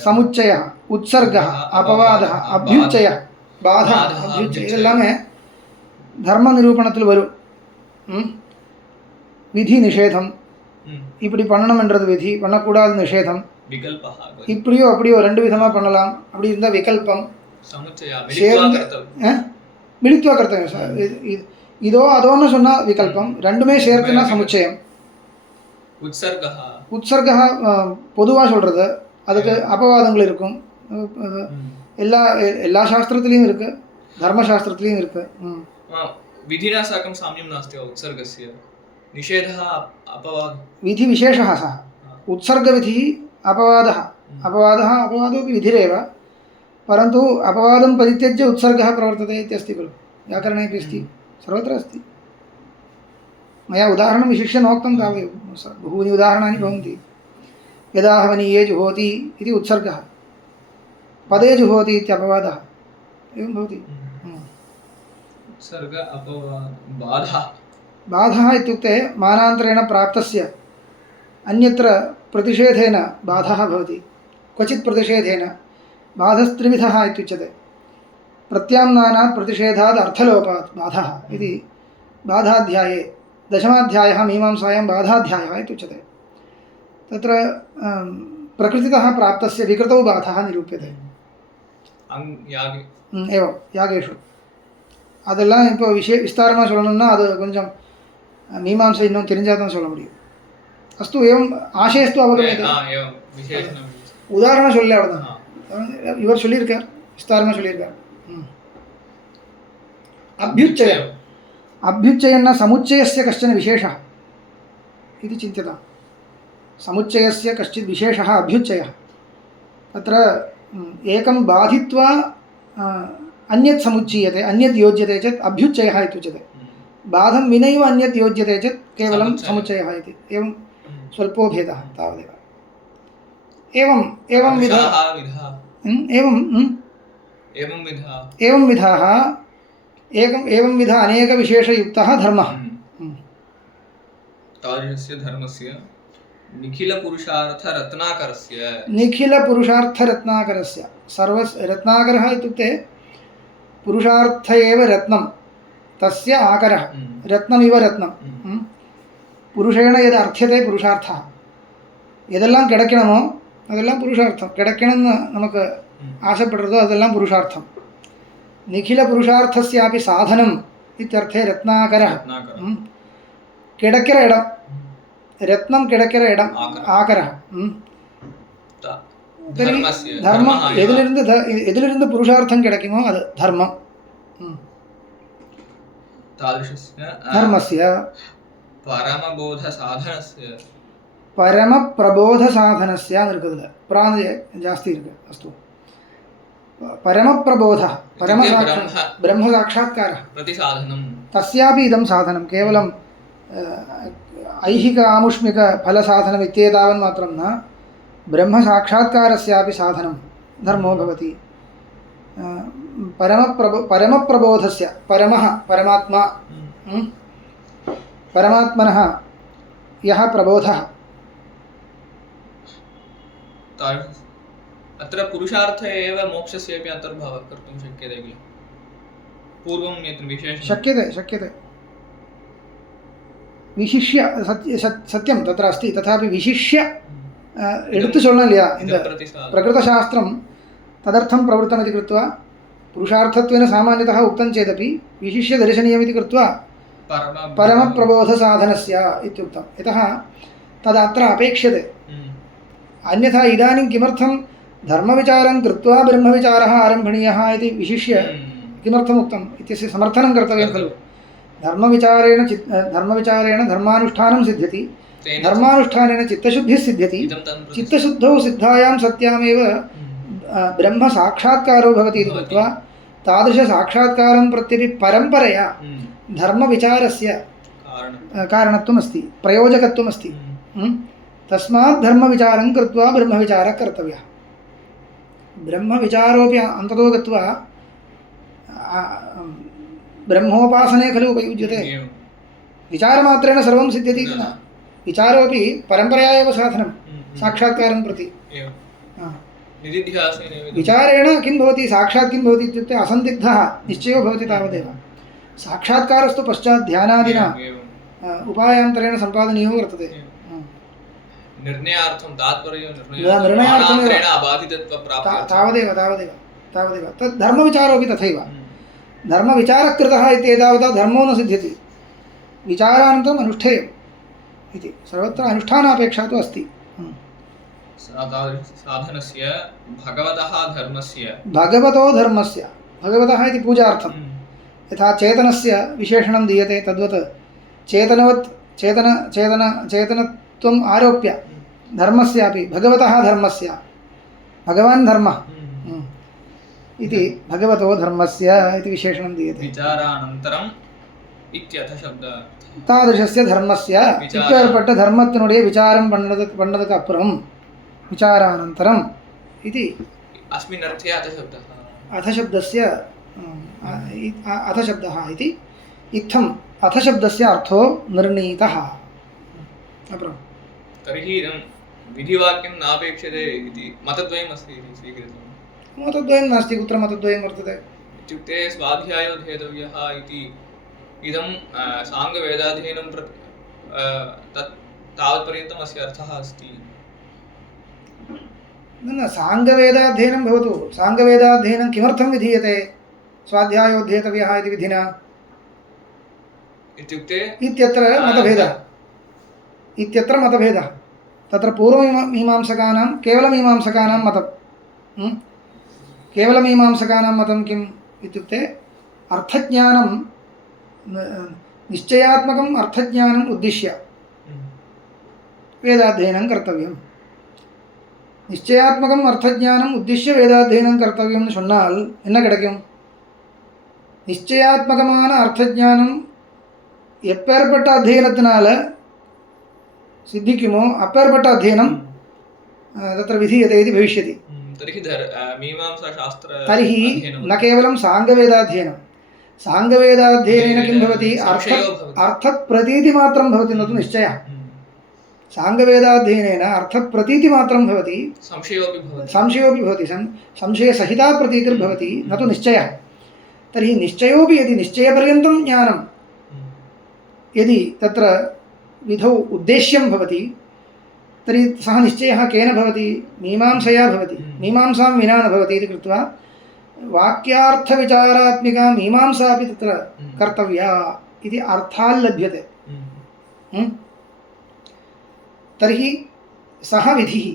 समुच्चयः उत्सर्गः अपवादः अभ्युच्चयः बाधा अभ्युच्चय இதெல்லாமே தர்ம நிரூபணத்தில் வரும். விதி நிஷேதம், இப்படி பண்ணணும்ன்றது விதி, பண்ணக்கூடாது நிஷேதம். இப்படியோ அப்படியோ ரெண்டு விதமாக பண்ணலாம். அப்படி இருந்தால் விகல்பம். சேர்ந்து மிளித்வா கர்த்தவியம். இதோ அதோன்னு சொன்னால் விகல்பம், ரெண்டுமே சேர்த்துனா சமுச்சயம். உற்சர்கா பொதுவாக சொல்கிறது, அதுக்கு அபவாதங்கள் இருக்கும். எல்லா சாஸ்திரத்துலேயும் இருக்குது, தர்மசாஸ்திரத்துலேயும் இருக்குது. विधिना साकं साम्यं नास्ति वा उत्सर्गस्य निषेधः अपवादः विधि विशेषः सः उत्सर्गविधिः अपवादः अपवादोपि विधिरेव, परन्तु अपवादं परित्यज्य उत्सर्गः प्रवर्तते इत्यस्ति खलु. व्याकरणेपि अस्ति, सर्वत्र अस्ति. मया उदाहरणं विशिष्य नोक्तं तावदेव. बहूनि उदाहरणानि भवन्ति. यदा हवनीये जुहोति इति उत्सर्गः, पदे जुहोति इत्यपवादः, एवं भवति. उत्सर्ग अपवाद बाधः इत्युक्ते मानान्तरेण प्राप्तस्य अन्यत्र प्रतिषेधेन बाधः भवति. क्वचित् प्रतिषेधेन बाधस्त्रिविधः इत्युच्यते. प्रत्याम्नानात् प्रतिषेधात् अर्थलोपात् बाधः इति बाधाध्याये 10th मीमांसायां बाधाध्यायः इत्युच्यते. तत्र प्रकृतितः प्राप्तस्य विकृतौ बाधः निरूप्यते. एवं यागेषु அதெல்லாம் இப்போ விஸ்தாரமாக சொல்லணும்னா அது கொஞ்சம் மீமாம்சை இன்னும் தெரிஞ்சால் தான் சொல்ல முடியும். அஸ்து ஏவம் ஆசையஸ்து அவகமியதே. உதாரணம் சொல்லல அவ்வளோதான். இவர் சொல்லியிருக்கார், விஸ்தாரமாக சொல்லியிருக்கார். அபியுச்சயம் अभ्युच्चयन्न समुच्चयस्य कश्चन विशेषः इति चिन्त्यताम्. समुच्चयस्य कश्चित् विशेषः अभ्युच्चयः. तत्र एकं बाधित्वा अन्यत् समुच्चीयते, अन्यत् योज्यते चेत् अभ्युच्चयः इत्युच्यते. बाधं विनैव अन्यत् योज्यते चेत् केवलं समुच्चयः इति. एवं स्वल्पो भेदः तावदेव. एवं विधाः एवं विध अनेक विशेषयुक्तः धर्मः. तादृशस्य धर्मस्य निखिल पुरुषार्थ रत्नाकरस्य सर्व रत्नाकरः इत्युक्ते पुरुषार्थ एव रत्नं, तस्य आकरः रत्नमिव रत्नं. पुरुषेण यद् अर्थ्यते पुरुषार्थः, எதெல்லாம் கிடைக்கணுமோ அதெல்லாம் புருஷார்த்தம். கிடைக்கணும்னு நமக்கு ஆசைப்படுறதோ அதெல்லாம் புருஷார்த்தம். निखिल पुरुषार्थस्यापि साधनं इत्यर्थे रत्नाकरः रत्नाकरः। किडक्किर इडं रत्नं किडक्किर इडं आकरः धर्मस्य धर्मம் எதிலிருந்து புருஷார்த்தம் கிடைக்குமோ அது தர்மம் तादृशस्य धर्मस्य परमबोधसाधनस्य परमप्रबोधसाधनस्य இருக்குதுல பிராண ಜಾಸ್ತಿ இருக்கு अस्तु परमप्रबोधः ब्रह्मसाक्षात्कारः प्रतिसाधनं तस्यापि इदं साधनं केवलं ऐहिक आमुष्मिक फलसाधनम् इत्येतावन् मात्रं न ब्रह्मसाक्षात्कारस्यापि साधनं धर्मो भवति परमप्रबोधस्य परमः परमात्मा परमात्मनः यः प्रबोधः अत्र पुरुषार्थे एव मोक्षस्यपि अन्तर्भावः कर्तुं शक्यते किल पूर्वं यत् विशेषं शक्यते विशिष्य सत्यं तत्र अस्ति तथापि विशिष्य எடுத்து சொல்லணும் இல்லையா இந்த प्रकृतशास्त्रं तदर्थं प्रवृत्तमिति कृत्वा पुरुषार्थत्वेन सामान्यतः उक्तं चेदपि विशिष्य दर्शनीयमिति कृत्वा परमप्रबोधसाधनस्य इत्युक्तं यतः तदत्र अपेक्ष्यते अन्यथा इदानीं किमर्थं धर्मविचारं कृत्वा ब्रह्मविचारः आरम्भणीयः इति विशिष्य किमर्थम् उक्तम् इत्यस्य समर्थनं कर्तव्यं खलु धर्मविचारेण धर्मानुष्ठानं सिद्ध्यति धर्मानुष्ठानेन चित्तशुद्धिः सिद्ध्यति चित्तशुद्धौ सिद्धायां सत्यामेव ब्रह्मसाक्षात्कारो भवति इति कृत्वा तादृशसाक्षात्कारं प्रत्यपि परम्परया धर्मविचारस्य कारणत्वमस्ति प्रयोजकत्वमस्ति तस्मात् धर्मविचारं कृत्वा ब्रह्मविचारः कर्तव्यः ब्रह्मविचारोऽपि अन्ततो गत्वा ब्रह्मोपासने खलु उपयुज्यते विचारमात्रेण सर्वं सिद्ध्यति इति न विचारोऽपि परम्परया एव साधनं साक्षात्कारं प्रति विचारेण किं भवति साक्षात् किं भवति इत्युक्ते असन्दिग्धः निश्चयो भवति तावदेव साक्षात्कारस्तु पश्चात् ध्यानादिना उपायान्तरेण सम्पादनीयो वर्तते निर्णयार्थं तावदेव तद् धर्मविचारोऽपि तथैव धर्मविचारः कृतः इत्येतावता धर्मो न सिद्ध्यति विचारानन्तरम् अनुष्ठेयम् इति सर्वत्र अनुष्ठानापेक्षा तु अस्ति साधनस्य भगवतो धर्मस्य भगवतः इति पूजार्थं यथा चेतनस्य विशेषणं दीयते तद्वत् चेतनत्वम् आरोप्य धर्मस्यापि भगवतः धर्मस्य भगवान् धर्मः इति भगवतो धर्मस्य इति विशेषणं दीयते विचारानन्तरम् इत्यथ शब्दः तादृशस्य धर्मस्य இப்பேற்பட்ட धर्मத்தினுடைய விசாரம் பண்ணதுக்கு அப்புறம் விசாரானந்தரம் इति अस्मिन् अर्थे अथशब्दस्य अथशब्दः इति इत्थम् अथशब्दस्य अर्थो निर्णीतः अपरं तर्हि विधिवाक्यं नापेक्षते इति मतद्वयम् अस्ति इति स्वीकृतं मतद्वयं नास्ति कुत्र मतद्वयं वर्तते इत्युक्ते स्वाध्यायो ध्येतव्यः इति इदं साङ्गवेदाध्ययनं प्रति तावत्पर्यन्तम् अस्य अर्थः अस्ति न साङ्गवेदाध्ययनं भवतु साङ्गवेदाध्ययनं किमर्थं विधीयते स्वाध्यायोध्येतव्यः इति विधिना इत्युक्ते इत्यत्र मतभेदः तत्र पूर्वमीमांसकानां केवलमीमांसकानां मतं किम् इत्युक्ते अर्थज्ञानं निश्चयात्मकम् अर्थज्ञानम् उद्दिश्य वेदाध्ययनं कर्तव्यम् நிச்சயாத்மகம் அர்த்தஜானம் உத்திஷ்ய வேதாத்தியனம் கர்த்தவியம்னு சொன்னால் என்ன கிடைக்கும் நிச்சயாத்மகமான அர்த்தஜானம் எப்பேற்பட்ட அத்தியனத்தினால சித்திக்குமோ அப்பேற்பட்ட அத்தியனம் तत्र विधीयते इति भविष्यति तर्हि न केवलं साङ्गवेदाध्ययनं साङ्गवेदाध्ययनेन किं भवति अर्थप्रतीतिमात्रं भवति न तु निश्चयः साङ्गवेदाध्ययनेन अर्थप्रतीतिमात्रं भवति संशयोऽपि भवति संशयसहिता प्रतीतिर्भवति न तु निश्चयः तर्हि निश्चयोऽपि यदि निश्चयपर्यन्तं ज्ञानं यदि तत्र विधौ उद्देश्यं भवति तर्हि सः निश्चयः केन भवति मीमांसया भवति मीमांसां विना न भवति इति कृत्वा वाक्यार्थविचारात्मिका मीमांसा अपि तत्र कर्तव्या इति अर्थाल् लभ्यते। तर्हि सः विधिः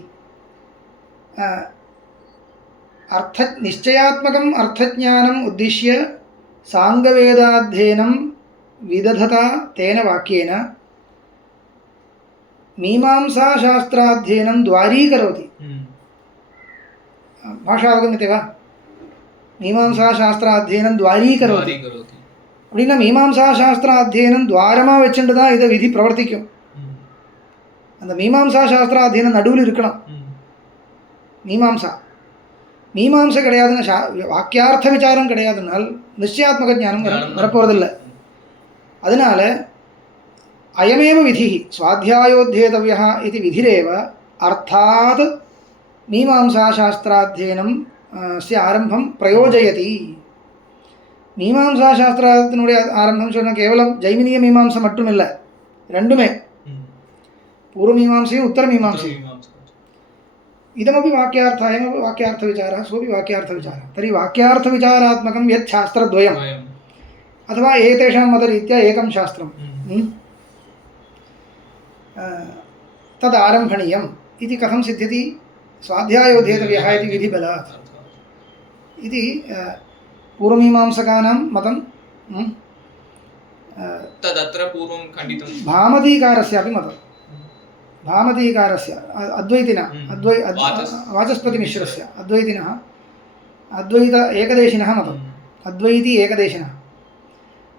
निश्चयात्मकम् अर्थज्ञानम् उद्दिश्य साङ्गवेदाध्ययनं विदधता तेन वाक्येन मीमांसाशास्त्राध्ययनं द्वारीकरोति। भाषा अवगम्यते वा? मीमांसाशास्त्राध्ययनं द्वारीकरोति அப்படின்னா மீமாம்சா அத்தியனம் துவாரமாக வச்சுட்டு தான் இதை விதி பிரவர்த்திக்கும். அந்த மீமாம்சா அத்தியனம் நடுவில் இருக்கணும். மீமாம்சை கிடையாதுன்னா வாக்கியார்த்த விசாரம் கிடையாதுனால் நிச்சயாத்மக ஞானம் வரப்போவதில்லை. அதனால அயமேவ விதி சுவாத்தியாயோத்யேதவ்யः इति विधिरेव अर्थात् मीमांसाशास्त्राध्ययनं स्य आरम्भं प्रयोजयति. மீமாம்சாசாஸ்திரத்தினுடைய ஆரம்பம் சொன்னால் கேவலம் ஜைமினிய மீமாம்சை மட்டும் இல்லை, ரெண்டுமே पूर्वमीमांसैः उत्तरमीमांसैः इदमपि वाक्यार्थः अयमपि वाक्यार्थविचारः सोऽपि वाक्यार्थविचारः. तर्हि वाक्यार्थविचारात्मकं यत् शास्त्रद्वयम् अथवा एतेषां मतरीत्या एकं शास्त्रं तदारम्भणीयम् इति कथं सिद्ध्यति? स्वाध्यायोऽध्येतव्यः इति विधिबलात् इति पूर्वमीमांसकानां मतं. तदत्र पूर्वं खण्डितं भामतीकारस्यापि मतं. भामतीकारस्य अद्वैतिनः वाचस्पतिमिश्रस्य अद्वैतिनः अद्वैत एकदेशिनः मतम्. अद्वैती एकदेशिनः.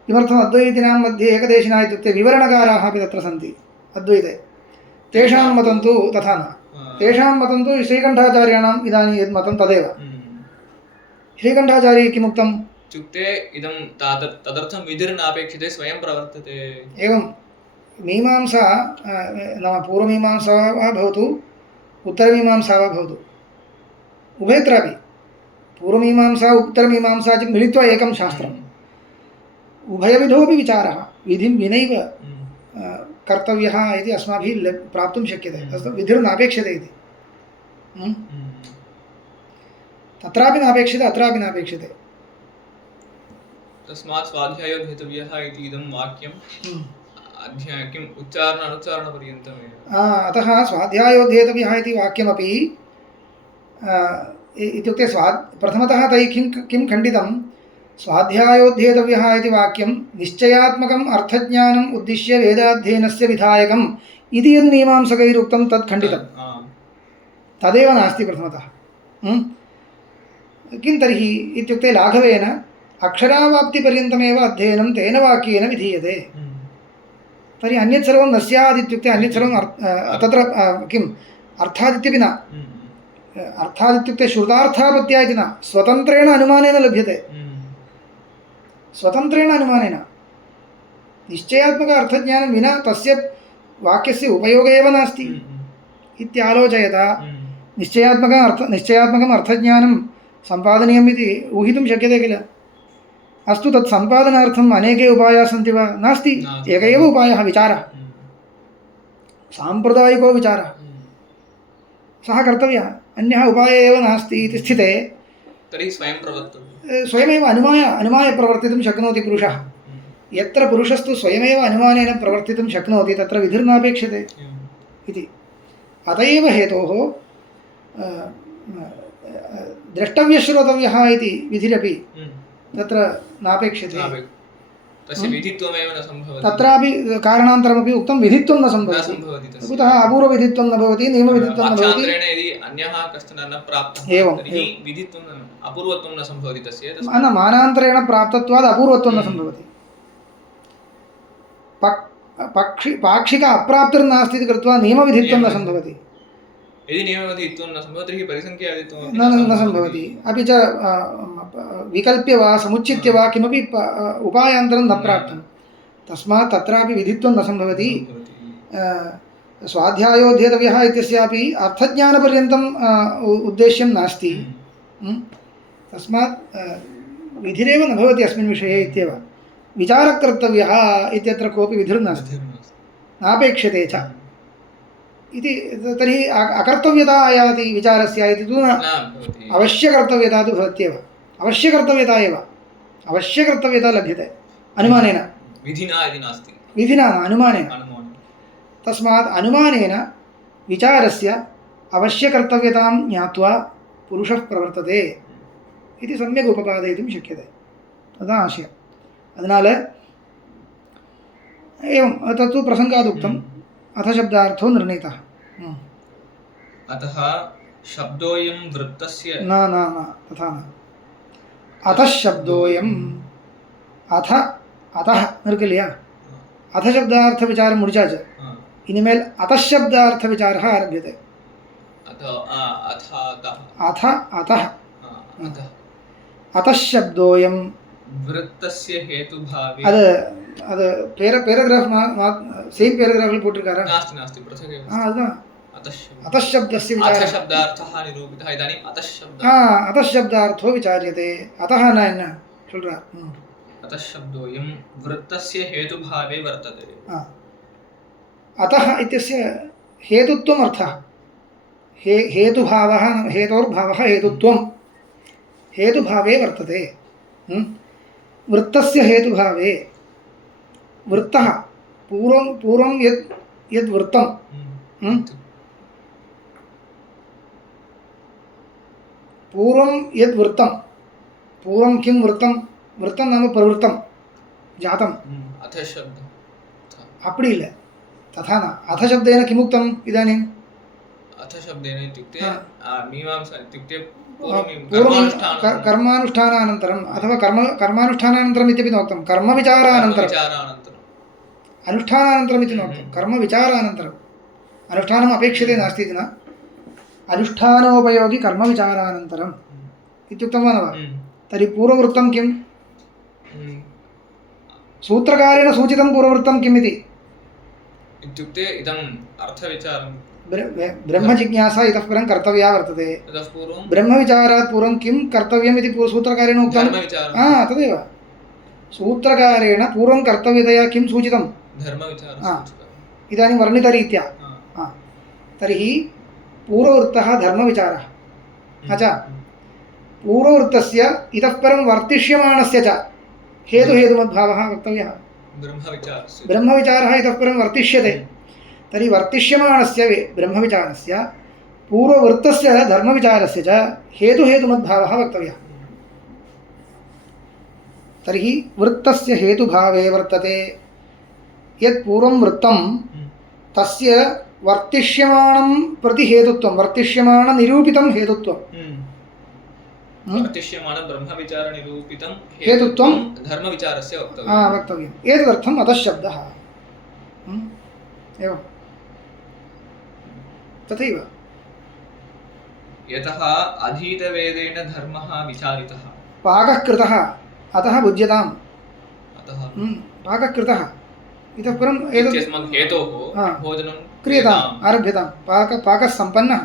किमर्थम् अद्वैतिनां मध्ये एकदेशिनः इत्युक्ते विवरणकाराः अपि तत्र सन्ति अद्वैते. तेषां मतं तु तथा न. तेषां मतं तु श्रीकण्ठाचार्याणाम् इदानीं यद् मतं तदेव. श्रीकण्ठाचार्यैः किमुक्तम् इत्युक्ते इदं तदर्थं विधिर्नापेक्षते स्वयं प्रवर्तते. एवं मीमांसा नाम पूर्वमीमांसा वा भवतु उत्तरमीमांसा वा भवतु उभयत्रापि पूर्वमीमांसा उत्तरमीमांसा च मिलित्वा एकं शास्त्रम्. उभयविधोऽपि विचारः विधिं विनैव कर्तव्यः इति अस्माभिः प्राप्तुं शक्यते. तस्य विधिर्नापेक्षते इति. तत्रापि नापेक्षते अत्रापि नापेक्षते. तस्मात् स्वाध्यायोऽध्येतव्यः इति इदं वाक्यं किम् उच्चारणपर्यन्तमेव. अतः स्वाध्यायोऽध्येतव्यः इति वाक्यमपि इत्युक्ते प्रथमतः तैः किं खण्डितं? स्वाध्यायोऽध्येतव्यः इति वाक्यं निश्चयात्मकम् अर्थज्ञानम् उद्दिश्य वेदाध्ययनस्य विधायकम् इति यद् मीमांसकैरुक्तं तत् खण्डितं. तदेव नास्ति प्रथमतः. किं तर्हि इत्युक्ते लाघवेन अक्षरावाप्तिपर्यन्तमेव अध्ययनं तेन वाक्येन विधीयते. तर्हि अन्यत् सर्वं न स्यात् इत्युक्ते अन्यत् सर्वं तत्र किम् अर्थादित्यपि न. अर्थादित्युक्ते श्रुतार्थापत्या इति न, स्वतन्त्रेण अनुमानेन लभ्यते. स्वतन्त्रेण अनुमानेन निश्चयात्मक अर्थज्ञानं विना तस्य वाक्यस्य उपयोगः एव नास्ति इत्यालोचयता निश्चयात्मकम् अर्थज्ञानं सम्पादनीयम् इति ऊहितुं शक्यते किल. अस्तु तत् सम्पादनार्थम् अनेके उपायाः सन्ति वा? नास्ति. एक एव उपायः विचारः, साम्प्रदायिको विचारः. सः कर्तव्यः, अन्यः उपायः एव नास्ति इति स्थिते तर्हि स्वयमेव अनुमाय प्रवर्तितुं शक्नोति पुरुषः. यत्र पुरुषस्तु स्वयमेव अनुमानेन प्रवर्तितुं शक्नोति तत्र विधिर्नापेक्षते इति. अत एव हेतोः द्रष्टव्यश्रोतव्यः इति विधिरपि तत्र नापेक्षते. तस्य विधित्वमेव न सम्भवति. तत्रापि कारणान्तरमपि उक्तं विधित्वं न सम्भवति. कुतः अपूर्वविधित्वं न भवति, नियमविधित्वं न भवति. यदि अन्यः कश्चन न प्राप्तः तर्हि विधित्वं अपूर्वत्वं न सम्भवति तस्य. न मानान्तरेण प्राप्तत्वात् अपूर्वत्वं न सम्भवति. पाक्षिक अप्राप्तिर्नास्ति इति कृत्वा नियमविधित्वं न सम्भवति. यदि नियमविधित्वं न सम्भवति तर्हि परिसङ्ख्याविधित्वं न सम्भवति. अपि च विकल्प्य वा समुच्चित्य वा किमपि उपायान्तरं न प्राप्तं. तस्मात् तत्रापि विधित्वं न सम्भवति. स्वाध्यायोऽध्येतव्यः इत्यस्यापि अर्थज्ञानपर्यन्तम् उद्देश्यं नास्ति. तस्मात् विधिरेव न भवति अस्मिन् विषये इत्येव. विचारः कर्तव्यः इत्यत्र कोऽपि विधिर्नास्ति, नापेक्षते च इति. तर्हि अकर्तव्यता आयाति विचारस्य इति तु न, अवश्यकर्तव्यता तु भवत्येव. अवश्यकर्तव्यता एव अवश्यकर्तव्यता लभ्यते अनुमानेन विधिना इति नास्ति विधिना न अनुमानेन अनुमानं तस्मात् अनुमानेन विचारस्य अवश्यकर्तव्यतां ज्ञात्वा पुरुषः प्रवर्तते इति सम्यक् उपपादयितुं शक्यते तदा आशयम् अदनाल एवं तत्तु प्रसङ्गादुक्तम् अथ शब्दार्थो निर्णीतः अतः शब्दोऽयं वृत्तस्य न न न तथा न अतः शब्दोऽयम् अथ अतः निर्गलिया अथ शब्दार्थ विचार मुडिचाच इनिमेल अतः शब्दार्थ विचारः आरभ्यते अथ अतः अतः शब्दोऽयं वृत्तस्य हेतुभावे அது பேராகிராஃப் சேம் பேராகிராஃபில் போட்டிருக்காரா नास्ति नास्ति पृथगेव அதுதான் अतः अतः शब्दस्य विचारः अतः शब्दार्थः निरूपितः इदानीम् अतः शब्दः अतः शब्दार्थो विचार्यते अतः न என்ன சொல்றார் अतः शब्दोऽयं वृत्तस्य हेतुभावे वर्तते अतः इत्यस्य हेतुत्वम् अर्थः हेतुभावः हेतोर्भावः हेतुत्वं हेतुभावे वर्तते वृत्तस्य हेतुभावे वृत्तः पूर्वं यद् वृत्तं पूर्वं यद् वृत्तं पूर्वं किं वृत्तं वृत्तं नाम प्रवृत्तं जातम् अथ शब्दः अपि इल्ल तथा न अथ शब्देन किमुक्तम् इदानीम् अथ शब्देन इत्युक्ते मीमांसा इत्युक्ते कर्मानुष्ठानानन्तरम् अथवा कर्मानुष्ठानानन्तरम् इत्यपि नोक्तं कर्मविचारानन्तरम् अनुष्ठानानन्तरम् इति नोक्तं कर्मविचारानन्तरम् अनुष्ठानम् अपेक्षते नास्ति इति न अनुष्ठानोपयोगि कर्मविचारानन्तरम् इत्युक्तं वा न वा तर्हि पूर्ववृत्तं किम् सूत्रकारेण सूचितं पूर्ववृत्तं किम् इति इत्युक्ते इदम् अर्थविचारं ब्रह्मजिज्ञासा इतः परं कर्तव्या वर्तते ब्रह्मविचारात् पूर्वं किं कर्तव्यम् इति सूत्रकारेण उक्तं तदेव सूत्रकारेण पूर्वं कर्तव्यतया किं सूचितं इदानीं वर्णितरीत्या तर्हि पूर्ववृत्तः धर्मविचारः अच्छा पूर्ववृत्तस्य इतः परं वर्तिष्यमाणस्य च हेतुहेतुमद्भावः वक्तव्यः ब्रह्मविचारः इतः परं वर्तिष्यते तर्हि वर्तिष्यमाणस्य ब्रह्मविचारस्य पूर्ववृत्तस्य धर्मविचारस्य च हेतुहेतुमद्भावः वक्तव्यः तर्हि वृत्तस्य हेतुभावे वर्तते यत् पूर्वं वृत्तं तस्य वर्तिष्यमाणं प्रति हेतुत्वं वर्तिष्यमाणनिरूपितं हेतुत्वं ब्रह्मविचारनिरूपितं हेतुत्वं धर्मविचारस्य वक्तव्यम् एतदर्थम् अतः शब्दः एवं तथैव यतः अधीतवेदेन धर्मः विचारितः पाकः कृतः अतः भुज्यताम् पाकः कृतः इतः परम् एतस्मात् हेतोः भोजनं क्रियताम् आरभ्यतां पाकः सम्पन्नः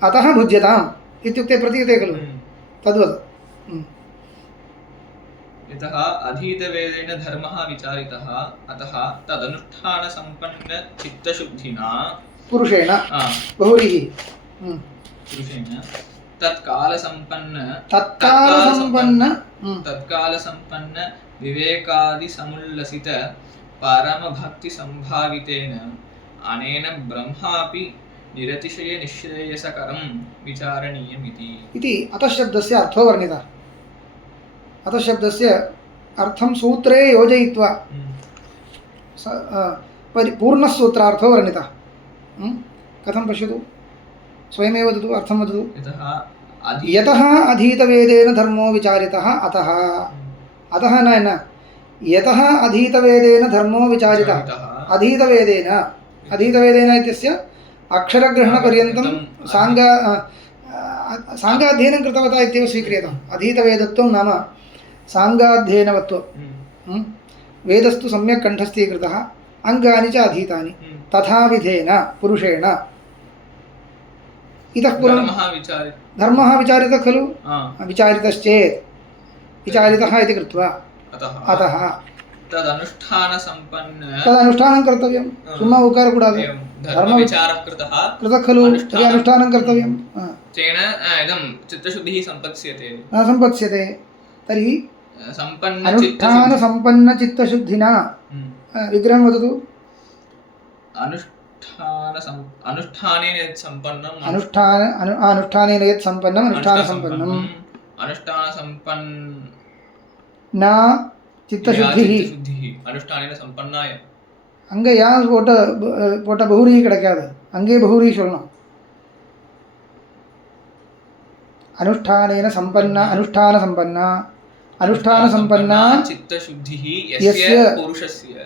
अतः भुज्यताम् इत्युक्ते प्रतीयते खलु तद्वत् यतः अधीतवेदेन धर्मः विचारितः अतः तदनुष्ठानसम्पन्नचित्तशुद्धिना पुरुषेण तत्कालसम्पन्न विवेकादिसमुल्लसित परमभक्तिसम्भावितेन अनेन ब्रह्मापि निरतिशय निःश्रेयसकरं विचारणीयमिति इति अतः शब्दस्य अर्थो वर्णितः अतः शब्दस्य अर्थं सूत्रे योजयित्वा पूर्णसूत्रार्थो वर्णितः कथं पश्यतु स्वयमेव वदतु अर्थं वदतु यतः अधीतवेदेन धर्मो विचारितः अतः अतः न यतः अधीतवेदेन धर्मो विचारितः अधीतवेदेन इत्यस्य अक्षरग्रहणपर्यन्तं साङ्गाध्ययनं कृतवता इत्येव स्वीक्रियताम् अधीतवेदत्वं नाम साङ्गाध्ययनवत्वं वेदस्तु सम्यक् कण्ठस्थीकृतः अङ्गानि च अधीतानि तथा विधेन पुरुषेण इतः पूर्वं धर्मः विचारितः खलु विचारितश्चेत् विचारितः इति कृत्वा अतः तदनुष्ठानं कर्तव्यं सुम्मा उकारकूडादु धर्मविचारः कृतः खलु तर्हि अनुष्ठानं कर्तव्यं तेन इदं चित्तशुद्धिः सम्पत्स्यते न सम्पत्स्यते तर्हि सम्पन्नचित्तशुद्धिः अनुष्ठानसम्पन्नचित्तशुद्धिना विग्रहं वदतु अनुष्ठानेन यत् सम्पन्नम् अनुष्ठानेन यत् सम्पन्नम् अनुष्ठानसम्पन्नम् अनुष्ठानसम्पन्न चित्तशुद्धिः अनुष्ठानेन सम्पन्नाय அங்கே யான் போட்ட பகுரி கிடைக்காது அங்கே பகுரி சொல்லணும் अनुष्ठानेन सम्पन्ना अनुष्ठानसम्पन्ना चित्तशुद्धिः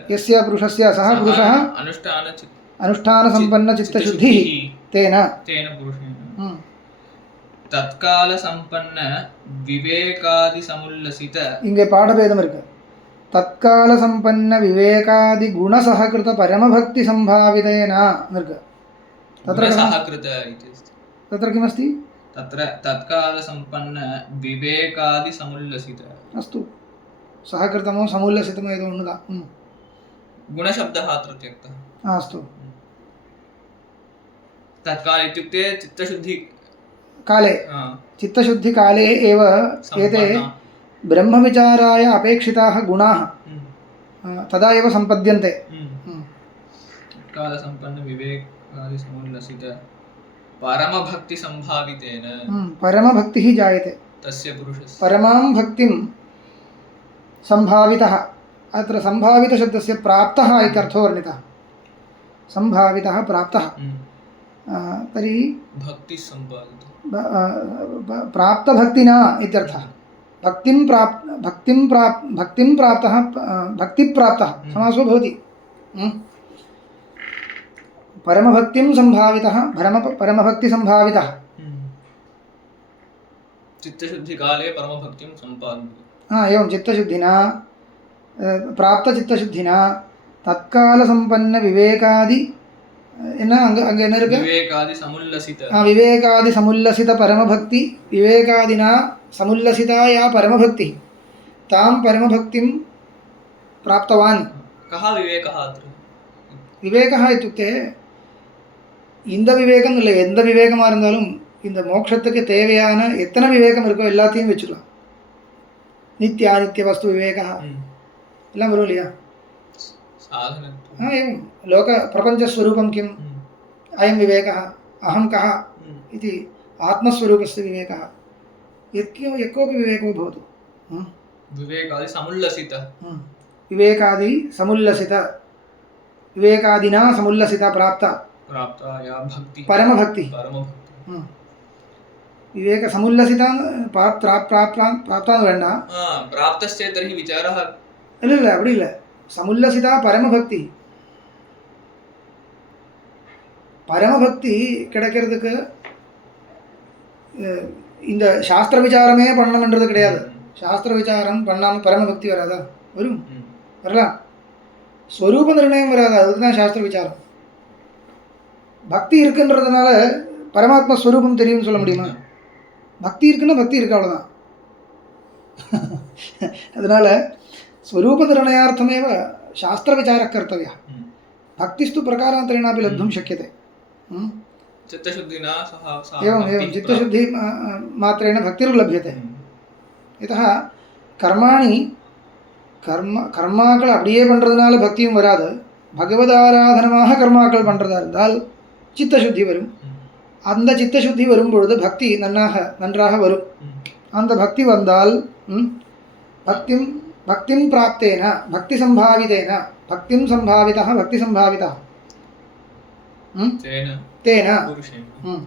यस्य पुरुषस्य सः पुरुषः अनुष्ठानसम्पन्नचित्तशुद्धिः तेन पुरुषेण तत्कालसम्पन्न विवेकादिसमुल्लसित இங்கே பாடபேதம் இருக்கு तत्कालसम्पन्न विवेकादि गुणसहकृत परमभक्ति संभावितेन इருக்கு तत्र किमस्ति तत्र तत्कालसम्पन्न विवेकादिसमुल्लसित अस्तु सहकृतमो समुल्लसितमो एतद् उन्नता गुणशब्दः अत्र त्यक्तः अस्तु तत्काल इत्युक्ते चित्तशुद्धि काले चित्तशुद्धिकाले एव एते ब्रह्मविचाराय अपेक्षिताः गुणाः तदा एव सम्पद्यन्ते तत्कालसम्पन्न विवेकादिसमुल्लसित परमभक्तिसम्भावितेन परमभक्तिः जायते तस्य पुरुषस्य परमां भक्तिं सम्भावितः अत्र सम्भावितशब्दस्य प्राप्तः इत्यर्थो वर्णितः सम्भावितः प्राप्तः तर्हि प्राप्तभक्तिना इत्यर्थः भक्तिप्राप्तः समासो भवति परमभक्तिं सम्भावितः परमभक्तिसम्भावितः चित्तशुद्धिकाले परमभक्तिं सम्पादयति एवं चित्तशुद्धिना प्राप्तचित्तशुद्धिना तत्कालसम्पन्नविवेकादि विवेकादि समुल्लसित परमभक्ति विवेकादिना समुल्लसिता या परमभक्ति तां परमभक्तिं प्राप्तवान् कः विवेकः अत्र विवेकः इत्युक्ते இந்த விவேகம் இல்லை எந்த விவேகமாக இருந்தாலும் இந்த மோட்சத்துக்கு தேவையான எத்தனை விவேகம் இருக்கோ எல்லாத்தையும் வச்சுக்கலாம் நித்திய அனித்திய வஸ்து விவேகா எல்லாம் வரும் இல்லையா एवं लोक प्रपञ्चस्वरूपं किम् अयं विवेकः अहं कः इति आत्मस्वरूपस्य विवेकः यत्कोपि विवेको भवतु विवेकादिना समुल्लसिता प्राप्ता या भक्ति परमभक्ति विवेकसमुल्लसिता प्राप्तान् வேண்டாம் प्राप्तश्चेत् तर्हि विचारः இல்லை அப்படி இல்லை समुल्लसिता परमभक्ति பரமபக்தி கிடைக்கிறதுக்கு இந்த சாஸ்திர விசாரமே பண்ணணும்ன்றது கிடையாது சாஸ்திர விசாரம் பண்ணாமல் பரமபக்தி வராதா வரும் வரலாம் ஸ்வரூப நிர்ணயம் வராதா அதுக்கு தான் சாஸ்திர விசாரம் பக்தி இருக்குன்றதுனால பரமாத்மா ஸ்வரூபம் தெரியும்னு சொல்ல முடியுமா பக்தி இருக்குன்னா பக்தி இருக்கு அவ்வளோதான் அதனால स्वरूप निर्णयार्थमेव शास्त्रविचारः कर्तव्यः भक्तिस्तु प्रकारान्तरेणापि लब्धुं शक्यते चित्तशुद्धिना एवं चित्तशुद्धि मात्रेण भक्तिर्लभ्यते यतः கர்மாக்கள் அப்படியே பண்ணுறதுனால பக்தியும் வராது பகவதாராதனமாக கர்மாக்கள் பண்ணுறதா இருந்தால் சித்தசுத்தி வரும் அந்த சித்தசுத்தி வரும் பொழுது பக்தி நன்றாக வரும் அந்த பக்தி வந்தால் भक्तिं प्राप्तेन भक्तिसम्भावितेन भक्तिं सम्भावितः भक्तिसम्भावितः तेन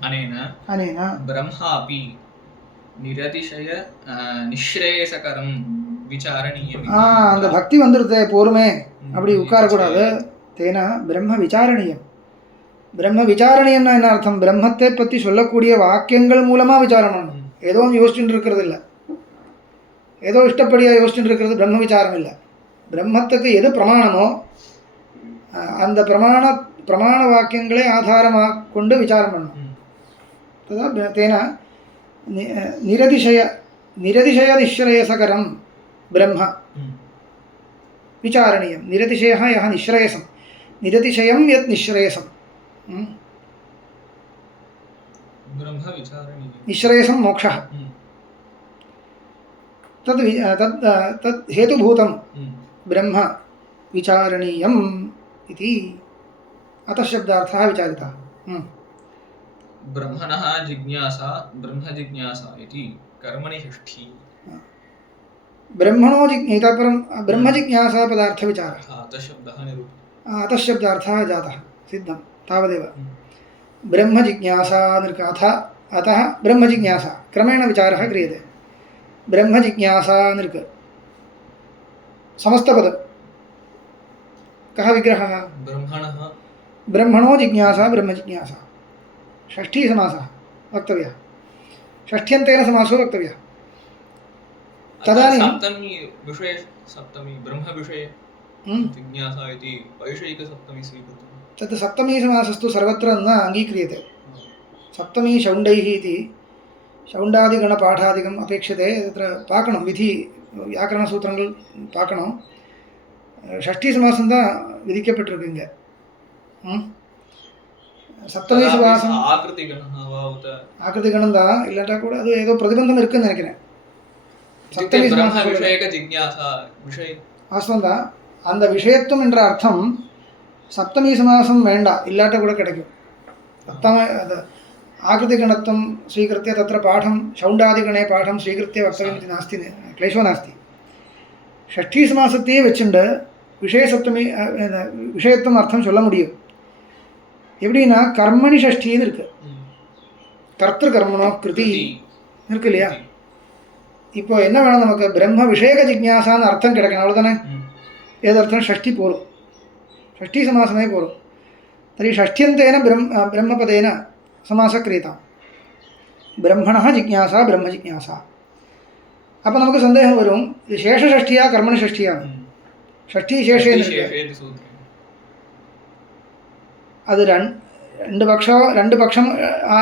अनेन ब्रह्मापि निरतिशय निःश्रेयसकरं विचारणीयम् அந்த பக்தி வந்துருதே போருமே அப்படி உட்கார கூடாது தேன பிரம்ம விசாரணீயம் பிரம்ம விசாரணீயம்னா என்ன அர்த்தம் பிரம்மத்தை பற்றி சொல்லக்கூடிய வாக்கியங்கள் மூலமாக விசாரம் பண்ணணும் ஏதோ யோசிச்சுட்டு இருக்கிறது இல்லை ஏதோ இஷ்டப்படியாக யோசிச்சுட்டு இருக்கிறது பிரம்ம விசாரம் இல்லை பிரம்மத்துக்கு எது பிரமாணமோ அந்த பிரமாண வாக்கியங்களே ஆதாரமாக கொண்டு விசாரம் பண்ணணும் ததா தேன நிரதிசய நிःश्रेयसकरं ब्रह्म विचारणीयं निरतिशयः यः निःश्रेयसं निरतिशयं यत् निःश्रेयसं ब्रह्म विचारणीयं निःश्रेयसं मोक्षः तद् तद् हेतुभूतं ब्रह्म विचारणीयम् इति अतः शब्दार्थः विचारितः ब्रह्मणः जिज्ञासा ब्रह्म जिज्ञासा इति कर्मणि षष्ठी ब्रह्मणो इतः परं ब्रह्म जिज्ञासा पदार्थविचारः अतः शब्दार्थः जातः सिद्धं तावदेव ब्रह्म जिज्ञासा अतः ब्रह्म जिज्ञासा क्रमेण विचारः क्रियते ब्रह्म जिज्ञासा नृक समस्तपदं कः विग्रहः ब्रह्मणो जिज्ञासा ब्रह्म जिज्ञासा षष्ठी समासः वक्तव्यः षष्ठ्यन्तेन समासो वक्तव्यः तदानीं सप्तमी विषये सप्तमी ब्रह्म विषये जिज्ञासा इति वैषयिकसप्तमी स्वीकृतं तत् सप्तमी समासस्तु सर्वत्र न अङ्गीक्रियते सप्तमी शौण्डैः इति शौण्डादिगणपाठादिकम् अपेक्षते तत्र पाकणं विधि व्याकरणसूत्रங்கள் பார்க்கணும் षष्ठी समासம் தான் விதிக்கப்பட்டிருக்கு இங்க சப்தமி சமாசம் ஆகிருதி கணம் தான் இல்லாட்டா கூட அது ஏதோ பிரதிபந்தம் இருக்குன்னு நினைக்கிறேன் சப்தமி சமாசம் விஷயக ஜிக்ஞாசா விஷய வாஸ்தவம் தான் அந்த விஷயத்துவம் என்ற அர்த்தம் சப்தமி சமாசம் வேண்டாம் இல்லாட்ட கூட கிடைக்கும் சப்தம आकृतिगणत्वं स्वीकृत्य तत्र पाठं शौण्डादिगणे पाठं स्वीकृत्य वक्तव्यमिति नास्ति क्लेशो नास्ति षष्ठी समासத்தையே வச்சுண்டு விஷய சப்தமி விஷயத்துவம் அர்த்தம் சொல்ல முடியும் எப்படின்னா கர்மணி ஷஷ்டின்னு இருக்கு கர்த்திரு கர்மணோ கிருதி இருக்கு இல்லையா இப்போ என்ன வேணும் நமக்கு பிரம்ம விஷயக ஜிக்ஞாசான்னு அர்த்தம் கிடைக்கணும் அவ்வளோதானே ஏதर्थं षष्ठी போரும் षष्ठी समासமே போரும் तर्हि षष्ठ्यन्तेन ब्रह्मपदेन समासः क्रियतां ब्रह्मणः जिज्ञासा ब्रह्म जिज्ञासा അപ്പോൾ നമുക്ക് സന്ദേഹം വരും ഇത് ശേഷഷഷ്ഠിയാ കർമ്മണി ഷഷ്ഠിയാണ് ഷഷ്ഠി ശേഷേ அது ரெண்டு பட்சம்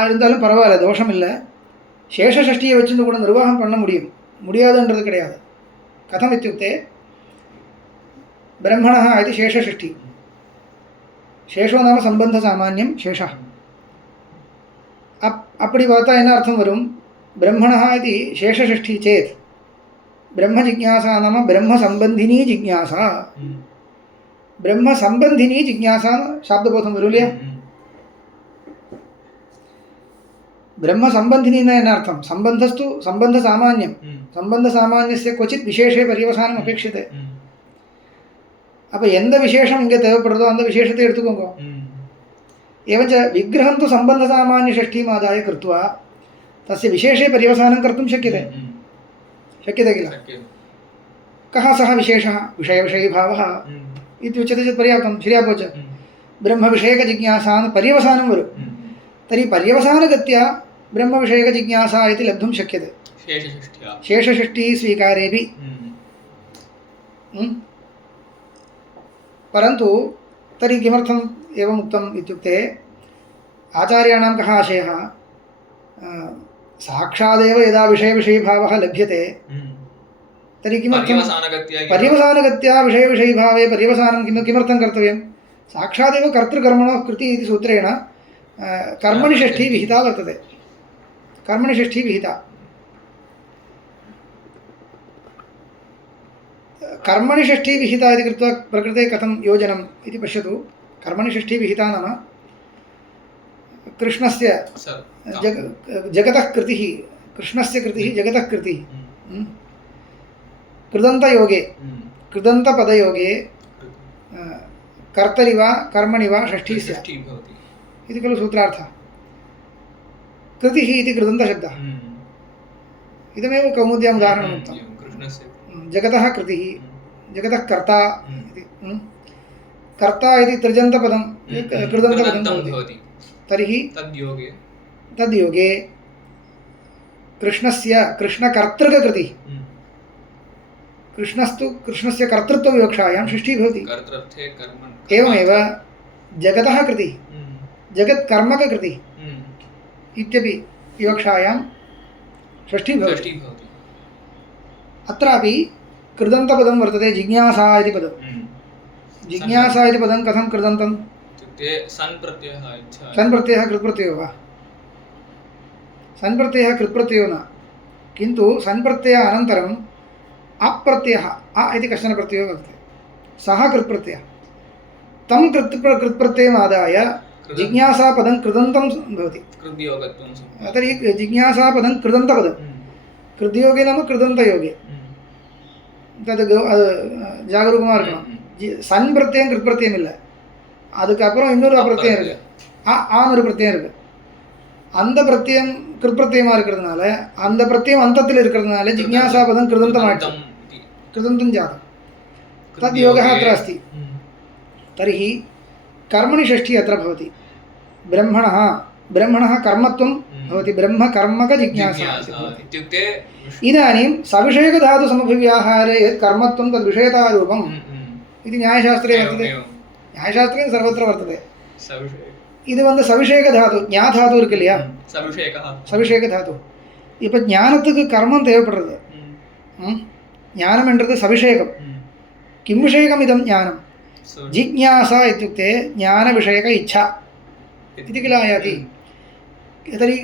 இருந்தாலும் பரவாயில்ல தோஷம் இல்லை சேஷஷ்டியை வச்சுட்டு கூட நிர்வாகம் பண்ண முடியாதுன்றது கிடையாது கதம் இत्युक्ते ब्रह्मणः इति शेषषष्ठी शेषो नाम सम्बन्धसामान्यं शेषः அப்படி பார்த்தா என்ன அர்த்தம் வரும் ब्रह्मणः इति शेषषष्ठी चेत् ब्रह्मजिज्ञासा नाम ब्रह्मसम्बन्धिनी जिज्ञासा ब्रह्मसम्बन्धिनी जिज्ञासा शाब्दबोधं वரும் இல்லையா ब्रह्मसम्बन्धिनी न अर्थं सम्बन्धस्तु सम्बन्धसामान्यं सम्बन्धसामान्यस्य क्वचित् विशेषे पर्यवसानम् अपेक्षते அப்போ எந்த விசேஷம் இங்கே தேவைப்படுறதோ அந்த விசேஷத்தை எடுத்துக்கோங்க एवञ्च विग्रहं तु सम्बन्धसामान्यषष्ठीमादाय कृत्वा तस्य विशेषे पर्यवसानं कर्तुं शक्यते किल कः सः विशेषः विषयविषयीभावः इत्युच्यते चेत् पर्याप्तं शर्यापोच ब्रह्मविषयकजिज्ञासान् पर्यवसानं वरु तर्हि पर्यवसानगत्या ब्रह्मविषयकजिज्ञासा इति लब्धुं शक्यते शेषषष्ठी स्वीकारेऽपि परन्तु तर्हि किमर्थम् एवम् उक्तम् इत्युक्ते आचार्याणां कः आशयः साक्षादेव यदा विषयविषयीभावः लभ्यते तर्हि किमर्थं पर्यवसानगत्या विषयविषयीभावे पर्यवसानं किमर्थं कर्तव्यं साक्षादेव कर्तृकर्मणो कृति इति सूत्रेण कर्मणि षष्ठी विहिता वर्तते कर्मणि षष्ठी विहिता कर्मणि षष्ठी विहिता इति कृत्वा प्रकृते कथं योजनम् इति पश्यतु कर्मणि षष्ठी विहिता नाम कृष्णस्य जगतः कृतिः कृष्णस्य कृतिः जगतः कृतिः कृदन्तयोगे कृदन्तपदयोगे कर्तरि वा कर्मणि वा षष्ठी स्यात् इति खलु सूत्रार्थः कृतिः इति कृदन्तशब्दः इदमेव कौमुद्याम् उदाहरणम् उक्तं जगतः कृतिः जगतः कर्ता इति कर्ता इति त्रिजन्तपदं कृदन्तपदं भवति तर्हि तद्योगे कृष्णस्य कृष्णकर्तृककृतिः कृष्णस्तु कृष्णस्य कर्तृत्वविवक्षायां षष्ठी भवति एवमेव जगतः कृतिः जगत्कर्मककृतिः इत्यपि विवक्षायां षष्ठी भवति अत्रापि कृदन्तपदं वर्तते जिज्ञासा इति पदम् जिज्ञासा इति पदं कथं कृदन्तम्? इत्युक्ते सन् प्रत्ययः इच्छा सन् प्रत्ययः कृत्प्रत्ययो वा? सन् प्रत्ययः कृत्प्रत्ययो न, किन्तु सन् प्रत्यय अनन्तरम् अप्रत्ययः अ इति कश्चन प्रत्ययो वर्तते, सः कृत्प्रत्ययः, तं कृत्प्रत्ययम् आदाय जिज्ञासापदं कृदन्तं भवति। कृद्योगत्वं तर्हि जिज्ञासापदं कृदन्तपदं, कृद्योगे नाम कृदन्तयोगे, तद् ஜாகரூகமாக இருக்கணும். சன் பிரत्यயம் கிருத்பிரத்தியம் இல்லை, அதுக்கப்புறம் இன்னொரு பிரत्यயம் இருக்குது, ஆன்னு ஒரு பிரत्यயம் இருக்குது. அந்த பிரत्यயம் கிருத்பிரத்தியமாக இருக்கிறதுனால அந்த பிரत्यயம் அந்தத்தில் இருக்கிறதுனால ஜிக்ஞாசாபதம் கிருதந்தமாயிடுச்சு, கிருதந்தம் ஜாதம், तद् योगः अत्र अस्ति। तर्हि कर्मणि षष्ठी अत्र भवति। ब्रह्मणः कर्मत्वं भवति, ब्रह्मकर्मकजिज्ञासा इत्युक्ते इदानीं सविषयकधातुसमभिव्याहारे यत् कर्मत्वं तद् विषयतारूपम् इति न्यायशास्त्रे वर्तते, न्यायशास्त्रे सर्वत्र वर्तते। இது வந்து சவிஷேக தாது, ஞாதாது இருக்கு இல்லையா, சவிஷேக தாது. இப்போ ஞானத்துக்கு கர்மம் தேவைப்படுறது, ஞானம் என்றது சவிஷேகம். கிம் விஷயகம் இதம் ஞானம்? ஜிக்ஞாசா இत्युक्ते ज्ञानविषयक इच्छा इति किल आयाति। तर्हि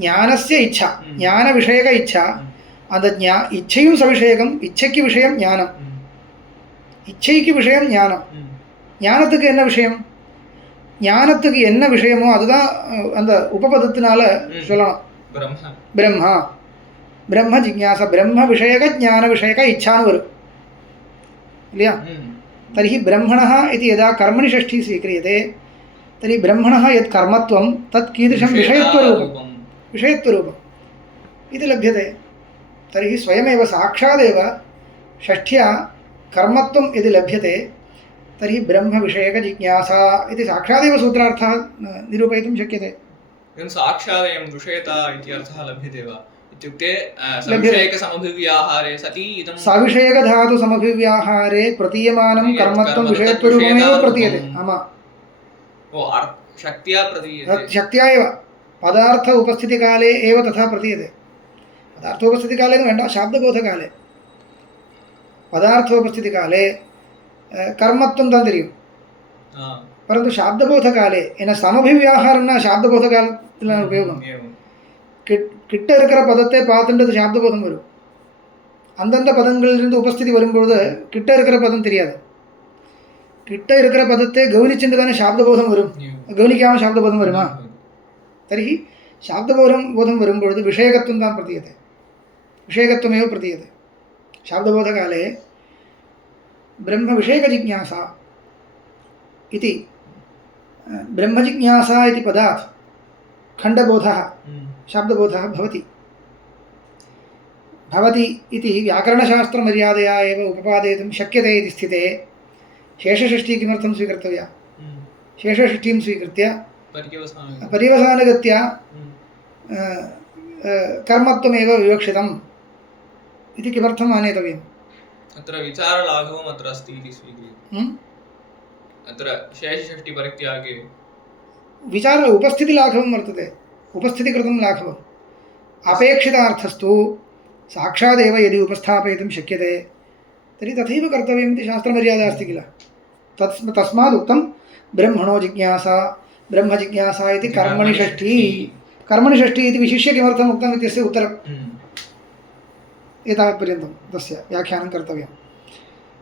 ज्ञानस्य इच्छा, ज्ञानविषयक इच्छा, அந்த இச்சையும் சவிஷேகம், இச்சைக்கு விஷயம் ஞானம், இச்சைக்கு விஷயம் ஞானம். ஞானத்துக்கு என்ன விஷயம்? ஞானத்துக்கு என்ன விஷயமோ அதுதான் அந்த உபபதத்தினால சொல்லணும். பிரம்மா, பிரம்ம ஜிக்ஞாசா, பிரம்ம விஷயக ஞான விஷயக இச்சான்னு வரும் இல்லையா. तर्हि ब्रह्मणः इति यदा कर्मणि षष्ठी स्वीक्रियते तर्हि ब्रह्मणः यत् कर्मत्वं तत् कीदृशं विषयत्वरूपम् इति लभ्यते। तर्हि स्वयमेव साक्षादेव षष्ठ्या कर्मत्वं यदि लभ्यते तर्हि ब्रह्मविषयकजिज्ञासा इति साक्षादेव सूत्रार्थः निरूपयितुं शक्यते। साक्षादेव विषयता इति अर्थः लभ्यते वा? इत्युक्ते सविषयकसमभिव्याहारे सति इदं सविषयकधातुसमभिव्याहारे प्रतीयमानं कर्मत्वं विषयत्वरूपमेव प्रतीयते। आमा, ओ शक्त्या प्रतीयते, शक्त्या एव पदार्थ उपस्थितिकाले एव तथा प्रतीयते। पदार्थोपस्थितिकाले न वेण्ड, शाब्दबोधकाले पदार्थोपस्थितिकाले कर्मत्वं तान् तेरियुम, परन्तु शाब्दबोधकाले एन समभिव्याहारं न शाब्दबोधकालத்தில் उपयोगம். கிட்ட இருக்கிற பதத்தை பார்த்துட்டு சாப்தபோதம் வரும், அந்தந்த பதங்களிலிருந்து உபஸ்திதி வரும்பொழுது கிட்ட இருக்கிற பதம் தெரியாது. கிட்ட இருக்கிற பதத்தை கவனிச்சுட்டு தானே சாப்தபோதம் வரும், கவனிக்காமல் சாப்தபோதம் வருமா? तर्हि शाब्दबोधं வரும்பொழுது விஷயகத்துவம் தான் பிரதீயते, விஷயகத்துவமேव प्रतीयते। शाब्दबोधकाले ब्रह्मविषयकजिज्ञासा इति, ब्रह्मजिज्ञासा इति पदात् खण्डबोधः शाब्दबोधः भवति इति व्याकरणशास्त्रमर्यादया एव उपपादयितुं शक्यते इति स्थिते शेषषष्ठी किमर्थं स्वीकर्तव्या? शेषषष्ठीं स्वीकृत्य पर्यवसानगत्या कर्मत्वमेव विवक्षितम् इति किमर्थम् आनेतव्यम्? अत्र विचारलाघवम् अत्र अस्ति इति स्वीक्रियते। अत्र शेषषष्ठीपरित्यागे विचार उपस्थितिलाघवं वर्तते, उपस्थितिकृतं लाघवम्। अपेक्षितार्थस्तु साक्षादेव यदि उपस्थापयितुं शक्यते तर्हि तथैव कर्तव्यम् इति शास्त्रमर्यादा अस्ति किल। तस्मात् उक्तं ब्रह्मणो जिज्ञासा, ब्रह्मजिज्ञासा इति कर्मणि षष्ठी। कर्मणि षष्ठी इति विशिष्य किमर्थम् उक्तम् इत्यस्य उत्तरम् एतावत्पर्यन्तं तस्य व्याख्यानं कर्तव्यं।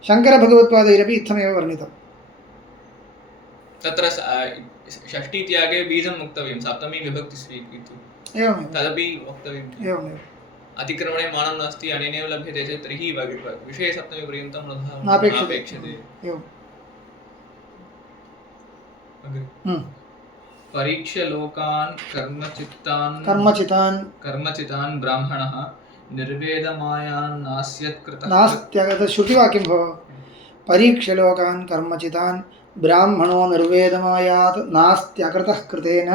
शङ्करभगवत्पादैरपि इत्थमेव वर्णितम्। तत्र षष्ठीत्यागे बीजं वक्तव्यं, सप्तमी विभक्ति स्वीकृत्य एवमेव तदपि वक्तव्यम्। एवमेव अतिक्रमणे मानं नास्ति, अनेनैव लभ्यते चेत् तर्हि विषये सप्तमी पर्यन्तं नापेक्षते। एवं परीक्ष्य लोकान् कर्मचितान् ब्राह्मणः निर्वेदमायान् नास्त्यत् श्रुतिवाक्यं भव। परीक्ष्य लोकान् कर्मचितान् ब्राह्मणो निर्वेदमायात् नास्त्यकृतः कृतेन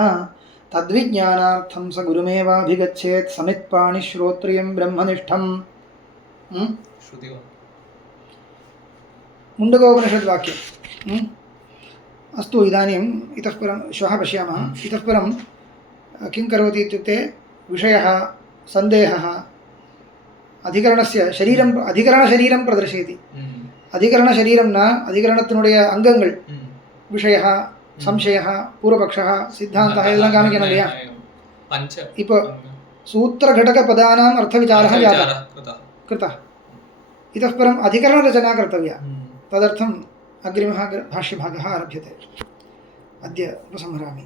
तद्विज्ञानार्थं स गुरुमेवाभिगच्छेत् समित्पाणिश्रोत्रियं ब्रह्मनिष्ठम्। मुण्डकोपनिषद्वाक्यम्। अस्तु, इदानीम् इतः परं श्वः पश्यामः। इतः परं किं करोति इत्युक्ते विषयः सन्देहः अधिकरणस्य अधिकरणशरीरं प्रदर्शयति। अधिकरणशरीरं न अधिकरणத்தினுடைய அங்கங்கள் விஷயः संशयः पूर्वपक्षः सिद्धान्तः இதெல்லாம் காமிக்கணும் இல்லையா இப்போ सूत्रघटकपदानाम् अर्थविचारः कृतः इतः परम् अधिकरणरचना कर्तव्या तदर्थम् अग्रिमः भाष्यभागः आरभ्यते अद्य उपसंहरामि